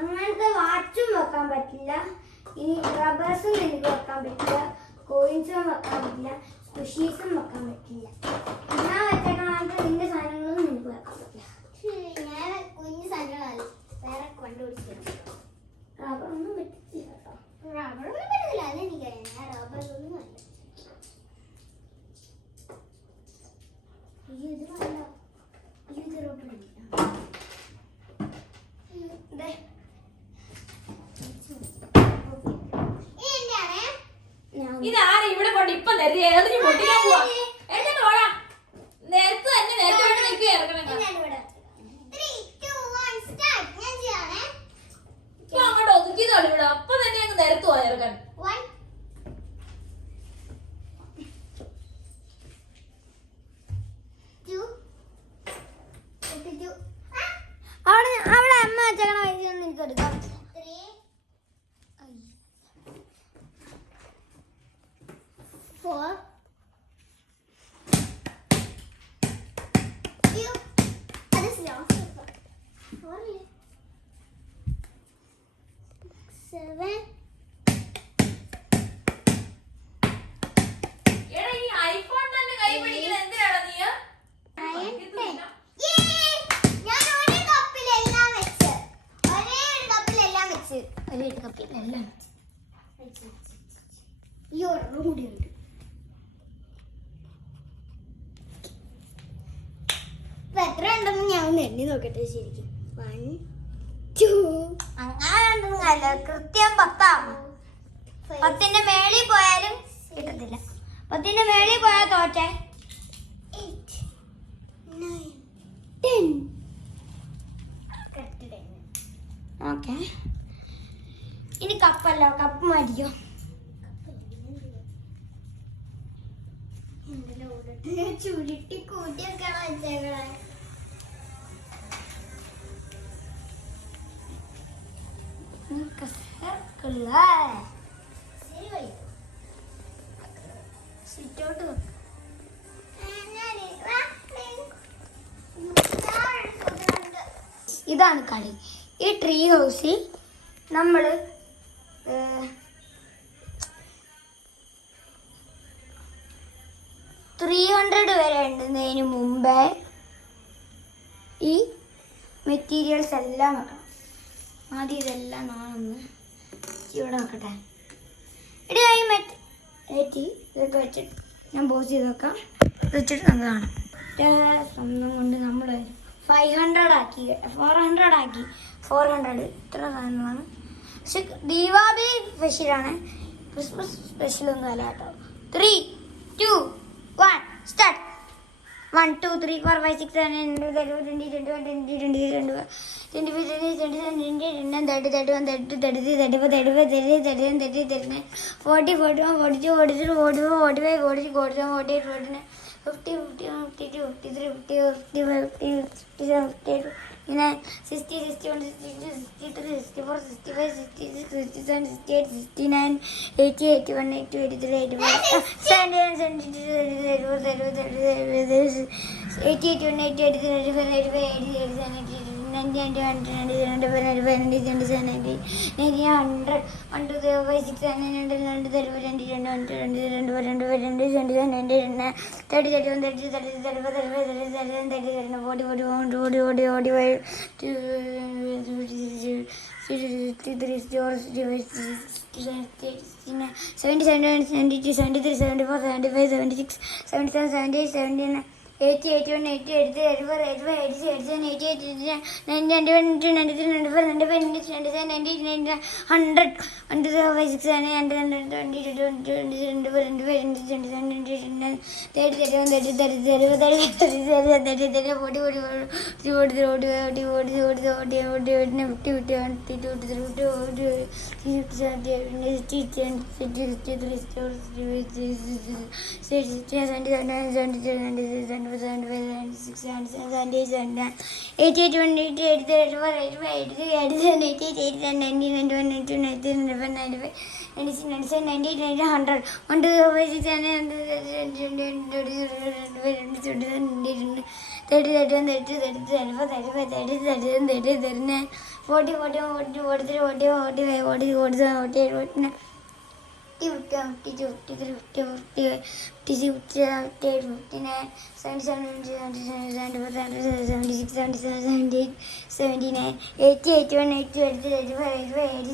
അങ്ങനത്തെ വാച്ചും വെക്കാൻ പറ്റില്ല. ഇനി റബ്ബേഴ്സും എനിക്ക് വെക്കാൻ പറ്റില്ല. കോയിൻസും വെക്കാൻ പറ്റില്ല. സ്കുഷീസും വെക്കാൻ പറ്റില്ല. ഞാൻ വെച്ചേക്കണ നിന്റെ സാധനങ്ങളും നിനക്ക് വെക്കാൻ പറ്റില്ല. ഞാൻ കുഞ്ഞു സാധനങ്ങളല്ല വേറെ കണ്ടുപിടിക്കണം. റബ്ബറൊന്നും പറ്റില്ല കേട്ടോ. റബ്ബറൊന്നും പറ്റത്തില്ല, അതെനിക്കറിയാം. ഞാൻ റബ്ബറൊന്നും അല്ല. ഇത് വേണ്ട. ഇത് റബ്ബറില്ല. ഇതാരും ഇവിടെ കൊണ്ട് ഇപ്പൊ എറിഞ്ഞു പൊട്ടിക്കാൻ പോവാ. എന്നിട്ട് പോടാ. എത്രയാണെന്ന് എണ്ണി നോക്കട്ടെ ശരിക്കും 1 2 അങ്ങനെ കൃത്യം 10 ആവും. 10ന്റെ മേളിൽ പോയാലും കിട്ടത്തില്ല. 10ന്റെ മേളിൽ പോയാൽ തോറ്റേ. 8 9 10 ഓക്കെ, ഇനി കപ്പല്ലോ, കപ്പ് മാറ്റിക്കോ. ചുരുട്ടി കൂട്ടിയൊക്കെ വെച്ചേക്കളെ. സിറ്റോട്ട് ഇതാണ് കളി. ഈ ട്രീ ഹൗസിൽ നമ്മൾ 300 വരെ ഉണ്ടെന്നതിന് മുമ്പേ ഈ മെറ്റീരിയൽസ് എല്ലാം വെക്കണം. ആദ്യം ഇതെല്ലാം നാളൊന്ന് ഇവിടെ വെക്കട്ടെ. ഇടയായി ഏറ്റി ഇതൊക്കെ വെച്ചിട്ട് ഞാൻ പോസ് ചെയ്ത് വെക്കാം. വെച്ചിട്ട് നമുക്ക് കാണാം. സ്വന്തം കൊണ്ട് നമ്മൾ 500 ആക്കി, 400 ആക്കി. 400 ഇത്ര സാധനങ്ങളാണ്. പക്ഷെ ദീപാവലി സ്പെഷ്യലാണ്, ക്രിസ്മസ് സ്പെഷ്യലൊന്നും അല്ല കേട്ടോ. 3 2 1 സ്റ്റാർട്ട്. 1 2 3 4 5 6 7 8 9 10 11 12 13 14 15 16 17 18 19 20 21 22 23 24 25 26 27 28 29 30 31 32 33 44 45 46 47 48 49 50 51 52 53 54 55 56 57 58 60 61 62 63 64 65 66 67 68 69 80 81 82 83 84 79 72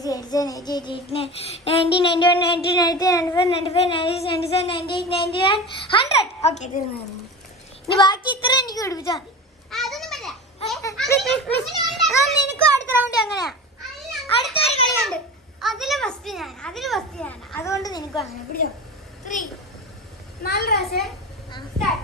ഓക്കെ, ഇനി ബാക്കി ഇത്ര എനിക്ക് പഠിപ്പിച്ചാൽ നിനക്കും അടുത്ത റൗണ്ട് അങ്ങനെയാ. അടുത്ത കളിയുണ്ട്, അതില് ഫസ്റ്റ് ഞാൻ, അതുകൊണ്ട് നിനക്കും അങ്ങനെ പിടിച്ചോ. 3 4 പ്രാവശ്യം സ്റ്റാർട്ട്.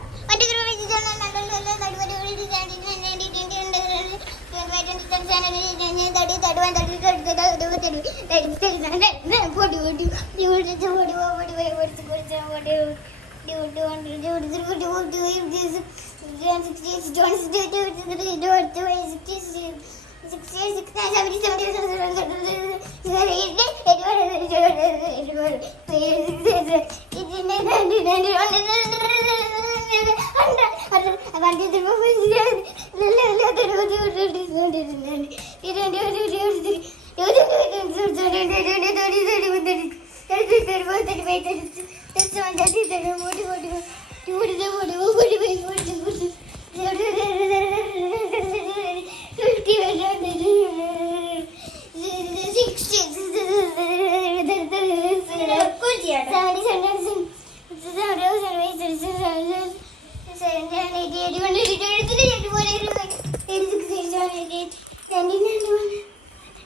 86, 87, 88, 99,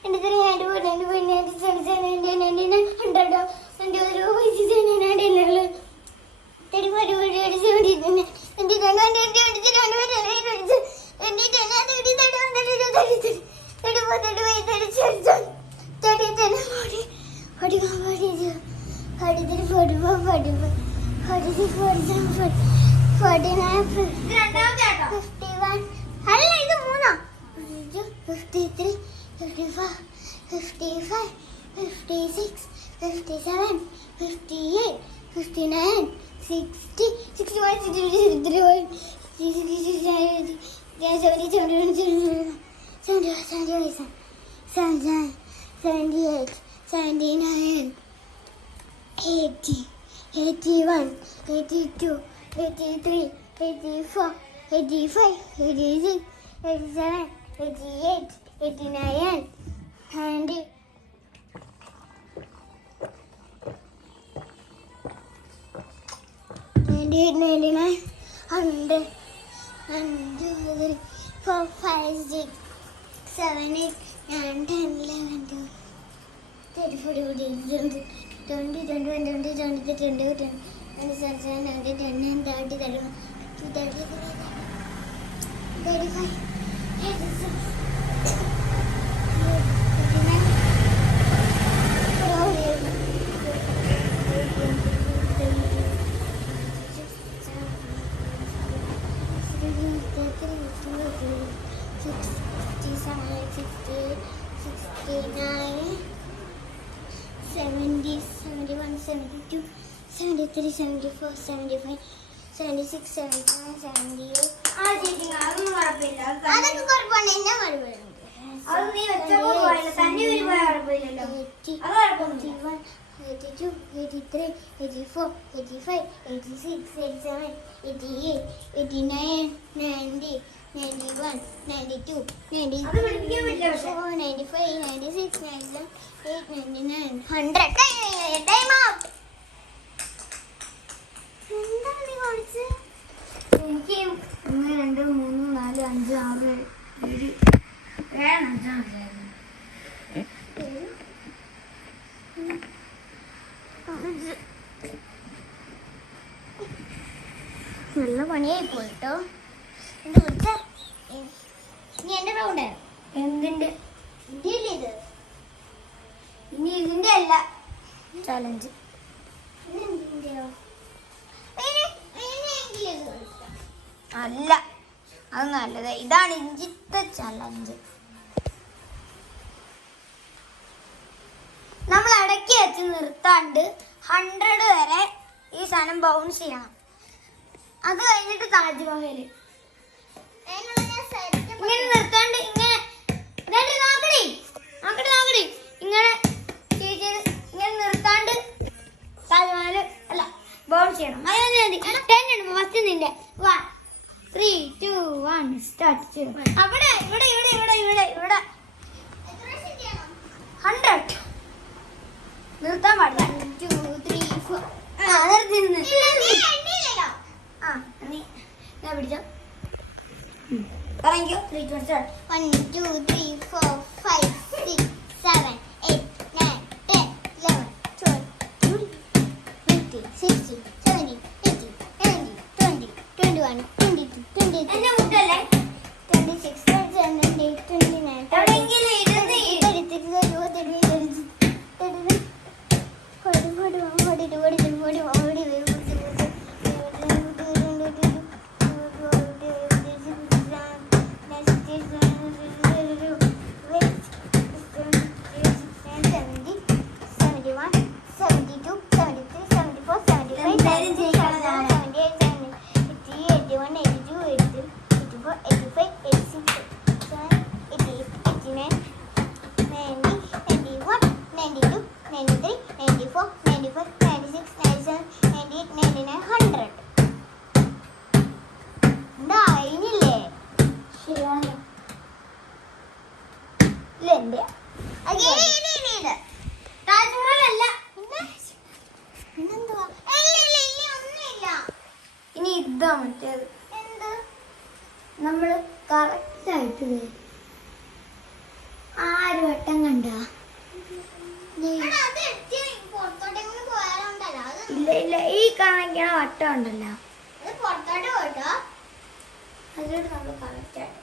93, 94, 95, 96, 97, 98, 99, 100, 102, അല്ല ഇത് മൂന്നോ 53 55 56 57 58 59 60 61 62 63 70 71 72 73 78 79 80 81 82 83 84 85 86 87 88 89 90 98 99 100 102 4 5 6 7 8 9 10 11 12 13 14 20 21 22 23 24 27 29 30 31 35 70, 71, 72, 73, 74, 75, 76, 77, 78. അതൊക്കെ കുഴപ്പമില്ല എന്നാ കുഴപ്പമില്ല അത് നീ വെച്ചപ്പോ പോയല്ലോ, തന്നെ ഒരു പോയ കുഴപ്പമില്ലല്ലോ. അത് കുഴപ്പമൊന്നുമില്ല. 82, 83, 84, 85, 86, 87, 88, 89, 90, 91, 92, 93, അത് പിടിപ്പിക്കാൻ പറ്റില്ല പക്ഷെ. 94, 95, 96, 97, 8, 99, 100. Time out. എന്താണ് നീ കാണിച്ചത്? എനിക്ക് 1 2 3 4 5 6 7 7 നല്ല പണിയായി പോയിട്ടോ. എന്താ വിളിച്ച ഇനി എന്റെ റൗണ്ട് എന്തിന്റെ ഇന്ത്യയില്ലേ ഇത്? ഇനി ഇതിന്റെ അല്ല ചലഞ്ച്. ഇന്ത്യയോ അല്ല, അത് നല്ലത്. ഇതാണ് ഇഞ്ചിത്തെ ചലഞ്ച്. നമ്മൾ ഇടയ്ക്ക് വെച്ച് നിർത്താണ്ട് 100 വരെ ഈ സാധനം ബൗൺസ് ചെയ്യണം. അത് കഴിഞ്ഞിട്ട് താജ്മഹൽ ഇങ്ങനെ നിർത്താണ്ട് ഇങ്ങനെ നോക്കടി ഇങ്ങനെ ഇങ്ങനെ നിർത്താണ്ട് താജ്മഹൽ അല്ല ബൗൺസ് ചെയ്യണം. അതിന് മതി. 10 ഉണ്ട് ഫസ്റ്റ് നിന്റെ 1 3 2 1 സ്റ്റാർട്ട് ചെയ്യും. അവിടെ ഇവിടെ ഇവിടെ ഇവിടെ ഇവിടെ ഇവിടെ 100 നിർത്താൻ പാടില്ല. 1 2 3 4 നിർത്തി നീ ഞാൻ പിടിച്ചോ. പറഞ്ഞോ. 3 2 സ്റ്റാർട്ട്. 1 2 3 4 5 6 7 8 9 10 11 12 13 16 17 18 19 20 21 22 23 എന്നെ മുട്ടല്ലേ 26 27 28 29 എവിടെയെങ്കിലും ഇരുന്ന് 36 37 38 40 41 42 43 ഇനി ഇതാ മറ്റേത് നമ്മള് ആയിട്ട് ആര് വട്ടം കണ്ട ഇല്ല ഇല്ല ഈ കാണിക്കണ വട്ടം ഉണ്ടല്ലോ പുറത്തോട്ട് പോയിട്ടോ അതിലോട്ട് നമ്മൾ കറക്റ്റ് ആയിട്ട്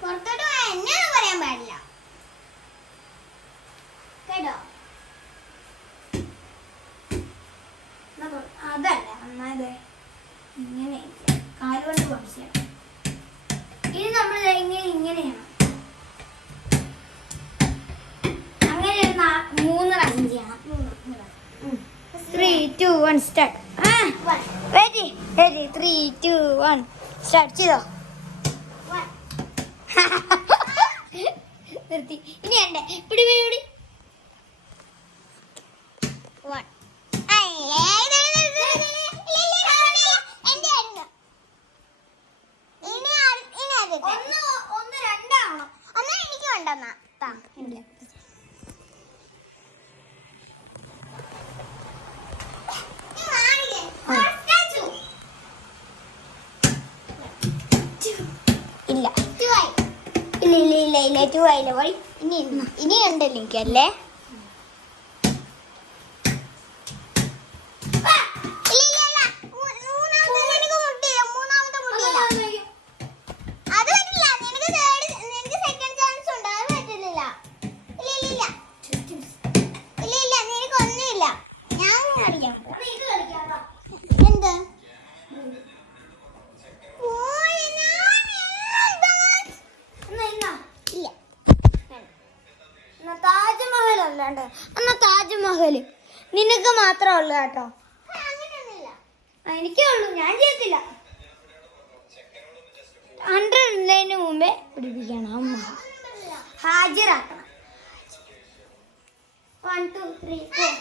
പുറത്തോട്ട് പോയാൽ എന്നെയൊന്നും പറയാൻ പാടില്ല കേട്ടോ. അതല്ല നന്നായത് ഇങ്ങനെ കാലുകൊണ്ട് പഠിച്ചാണ്. ഇനി നമ്മൾ ഇങ്ങനെയാണ് അങ്ങനെ ഒരു 3 റൺ ചെയ്യണം. 3, 2, 1 സ്റ്റാർട്ട്. റെഡി റെഡി 3, 2, 1 സ്റ്റാർട്ട് ചെയ്തോ. നിർത്തി. ഇനി എന്റെ പിടി പിടി പിടി. ഒന്ന് രണ്ടാവണം. ഒന്ന് എനിക്ക് വേണ്ടെന്നാ ഇല്ല ഇല്ല ഇല്ല ഇല്ല ഇല്ല 2 ആയില്ല പോയി. ഇനി ഉണ്ടല്ലോ എനിക്കല്ലേ താജ്മഹൽ അല്ലാണ്ട് എന്നാ താജ്മഹൽ നിനക്ക് മാത്രമേ ഉള്ളു കേട്ടോ. എനിക്കേ ഉള്ളു, ഞാൻ ചെയ്യത്തില്ല. 100 ഇടുന്നതിന് മുമ്പേ പിടിപ്പിക്കണം. അമ്മ ഹാജരാക്കണം. 1, 2, 3, 4.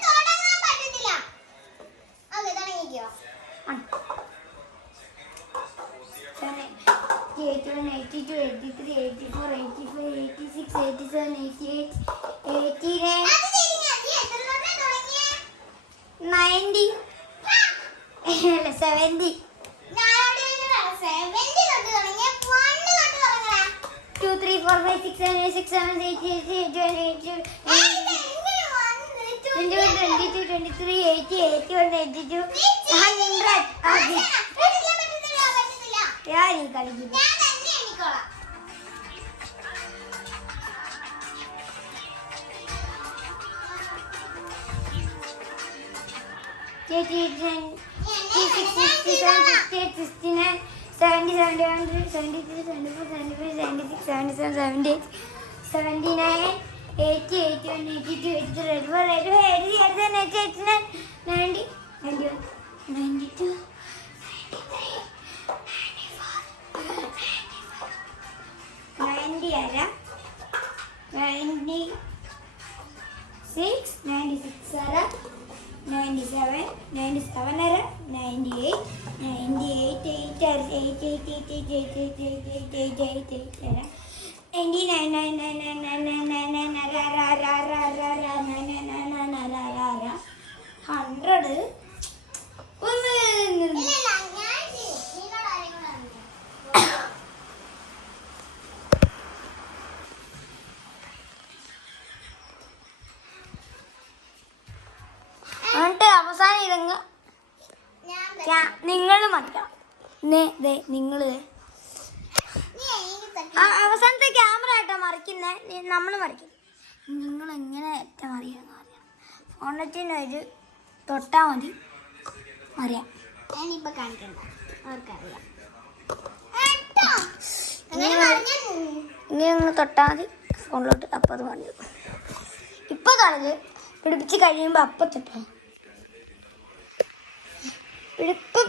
81, 82, 83, 84, 85, 86, 87, 88, 89, 90, 70, 2, 3, 4, 5, 6, 7, 8, 6, 7, 8, 8, 21, 22, 23, 80, 81, 82, 100. ഞാൻ ഈ കളിക്കുന്നു. 88, 96, 67, 68, 69, 70, 71, 73, 74, 75, 76, 77, 78, 79, 80, 81, 82, 83, 84, 85, 86, 87, 88, 89, 90, 91, 92, 93, 90 അര 96, 96 അര 97, 97 അര 98, 98, 8 അര 8, 8, 8, 8, 8, 8, 8, 8, 8, 8, 8 അര 99, 99, 99, 99 അര അര അര അര അര അര 99, അര അര അര 100. ഒന്ന് എന്നിട്ട് അവസാനം ഇതങ്ങ് നിങ്ങൾ മറിക്കണം. നിങ്ങൾ അവസാനത്തെ ക്യാമറ ആയിട്ടാ മറിക്കുന്നേ. നമ്മൾ മറിക്കും. നിങ്ങൾ എങ്ങനെ ഏറ്റവും മറിയാന്ന് പറയാം. ഫോണിന് ഒരു തൊട്ടാൽ മതി മറിയാം. ഞാനിപ്പോ കാണിക്കണ്ട, അവർക്കറിയാം. ഇങ്ങനെ ഒന്ന് തൊട്ടാൽ മതി ഫോണിലോട്ട്. അപ്പം അത് മതി. ഇപ്പം തടഞ്ഞ് പിടിപ്പിച്ച് കഴിയുമ്പോൾ അപ്പം തൊട്ടോ.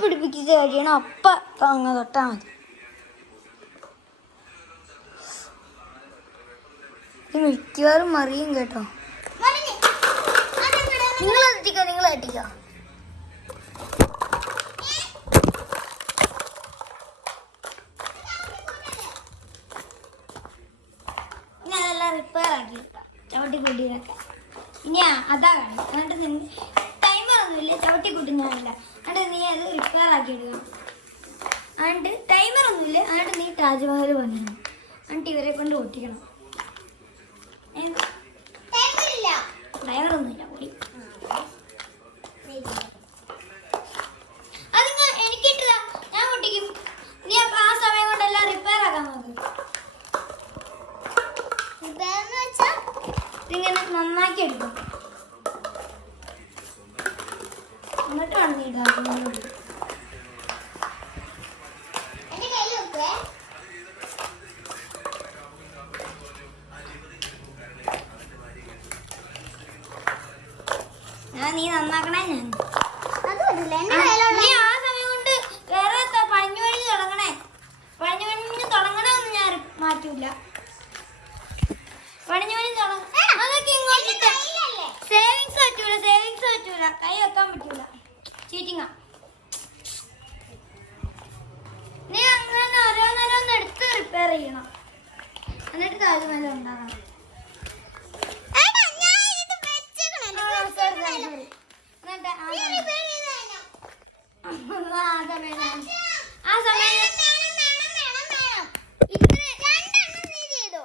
പിടിപ്പിച്ച് കഴിയണം. അപ്പം അങ്ങ് തൊട്ടാൽ മതി. മിക്കവാറും മറിയും കേട്ടോ. നിങ്ങൾ എത്തിക്കോ, നിങ്ങൾ എത്തിക്കോ. ഇനി അതെല്ലാം റിപ്പയർ ആക്കി ചവിട്ടിക്കുട്ടിയിലൊക്കെ. ഇനി അതാ കാണും. എന്നിട്ട് ടൈമറൊന്നുമില്ല, ചവിട്ടിക്കുട്ടുന്നില്ല. എന്നിട്ട് നീ അത് റിപ്പയർ ആക്കി എടുക്കണം. എന്നിട്ട് ടൈമറൊന്നുമില്ല. എന്നിട്ട് നീ താജ്മഹൽ പണിയണം. എന്നിട്ട് ഇവരെ കൊണ്ട് ഒട്ടിക്കണം. ടൈമില്ല. ഡ്രൈവറൊന്നുമില്ല പോയി. അതിങ്ങ എനിക്കിട്ടില്ല, ഞാൻ ഒട്ടിക്കും. നീ അപ്പൊ ആ സമയം കൊണ്ടെല്ലാം റിപ്പയർ ആക്കാൻ നോക്ക്. ഇതെന്ന് വെച്ചാ ഇതിങ്ങനെ നന്നാക്കി എടുക്കും. എന്നിട്ട് വേണം നീ ഇടാൻ. എന്റെ കയ്യിൽ വെക്കുവേ. നീ നന്നാക്കണേ. ഞാൻ അത് പറ്റില്ല. എന്റെ കയ്യിലുള്ള നീ ആ സമയം കൊണ്ട് വേറെ പഴഞ്ഞു പണിഞ്ഞ് തുടങ്ങണേ. പഴഞ്ഞു പണിഞ്ഞ് തുടങ്ങണമെന്ന് ഞാൻ മാറ്റൂല. പഴഞ്ഞു പണിഞ്ഞ് അതൊക്കെ ഇങ്ങോട്ട് കയ്യിലല്ലേ? സേവിങ്സ് പറ്റൂല. സേവിങ്സ് പറ്റൂല. കൈ വെക്കാൻ പറ്റൂല. ചീറ്റിങ്ങ. നീ അങ്ങനെ ഓരോന്നോരോന്ന് എടുത്ത് റിപ്പയർ ചെയ്യണം. എന്നിട്ട് താജ്മഹൽ ഉണ്ടാകണം. എടാ, ഞാൻ ഇത് വെച്ചേക്കണല്ലോ. എന്നിട്ട് ആ സമയം രണ്ടെണ്ണം നീ ചെയ്തോ.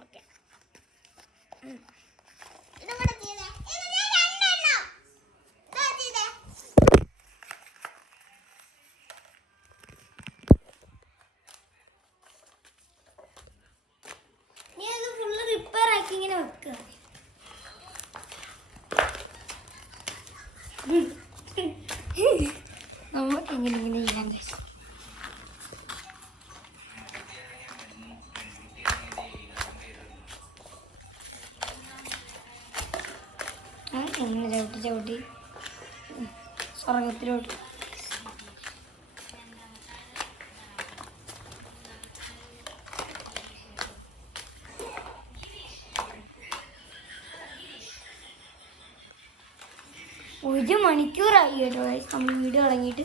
ഓക്കെ. ഇതും കൂടെ ചെയ്തേ. ഇത് ഞാൻ രണ്ടെണ്ണം. ഇതാ ചെയ്തേ. നീ അത് ഫുള്ള് റിപ്പയർ ആക്കി ഇങ്ങനെ വെക്കുക. നമുക്ക് ഇങ്ങനെ ഇങ്ങനെ ചെയ്യാൻ കഴിയും. ഇങ്ങനെ ചവിട്ടി ചവിട്ടി സ്വർഗത്തിലോട്ട്. ഒരു മണിക്കൂറായി കേട്ടോ നമ്മൾ വീഡിയോ തുടങ്ങിയിട്ട്.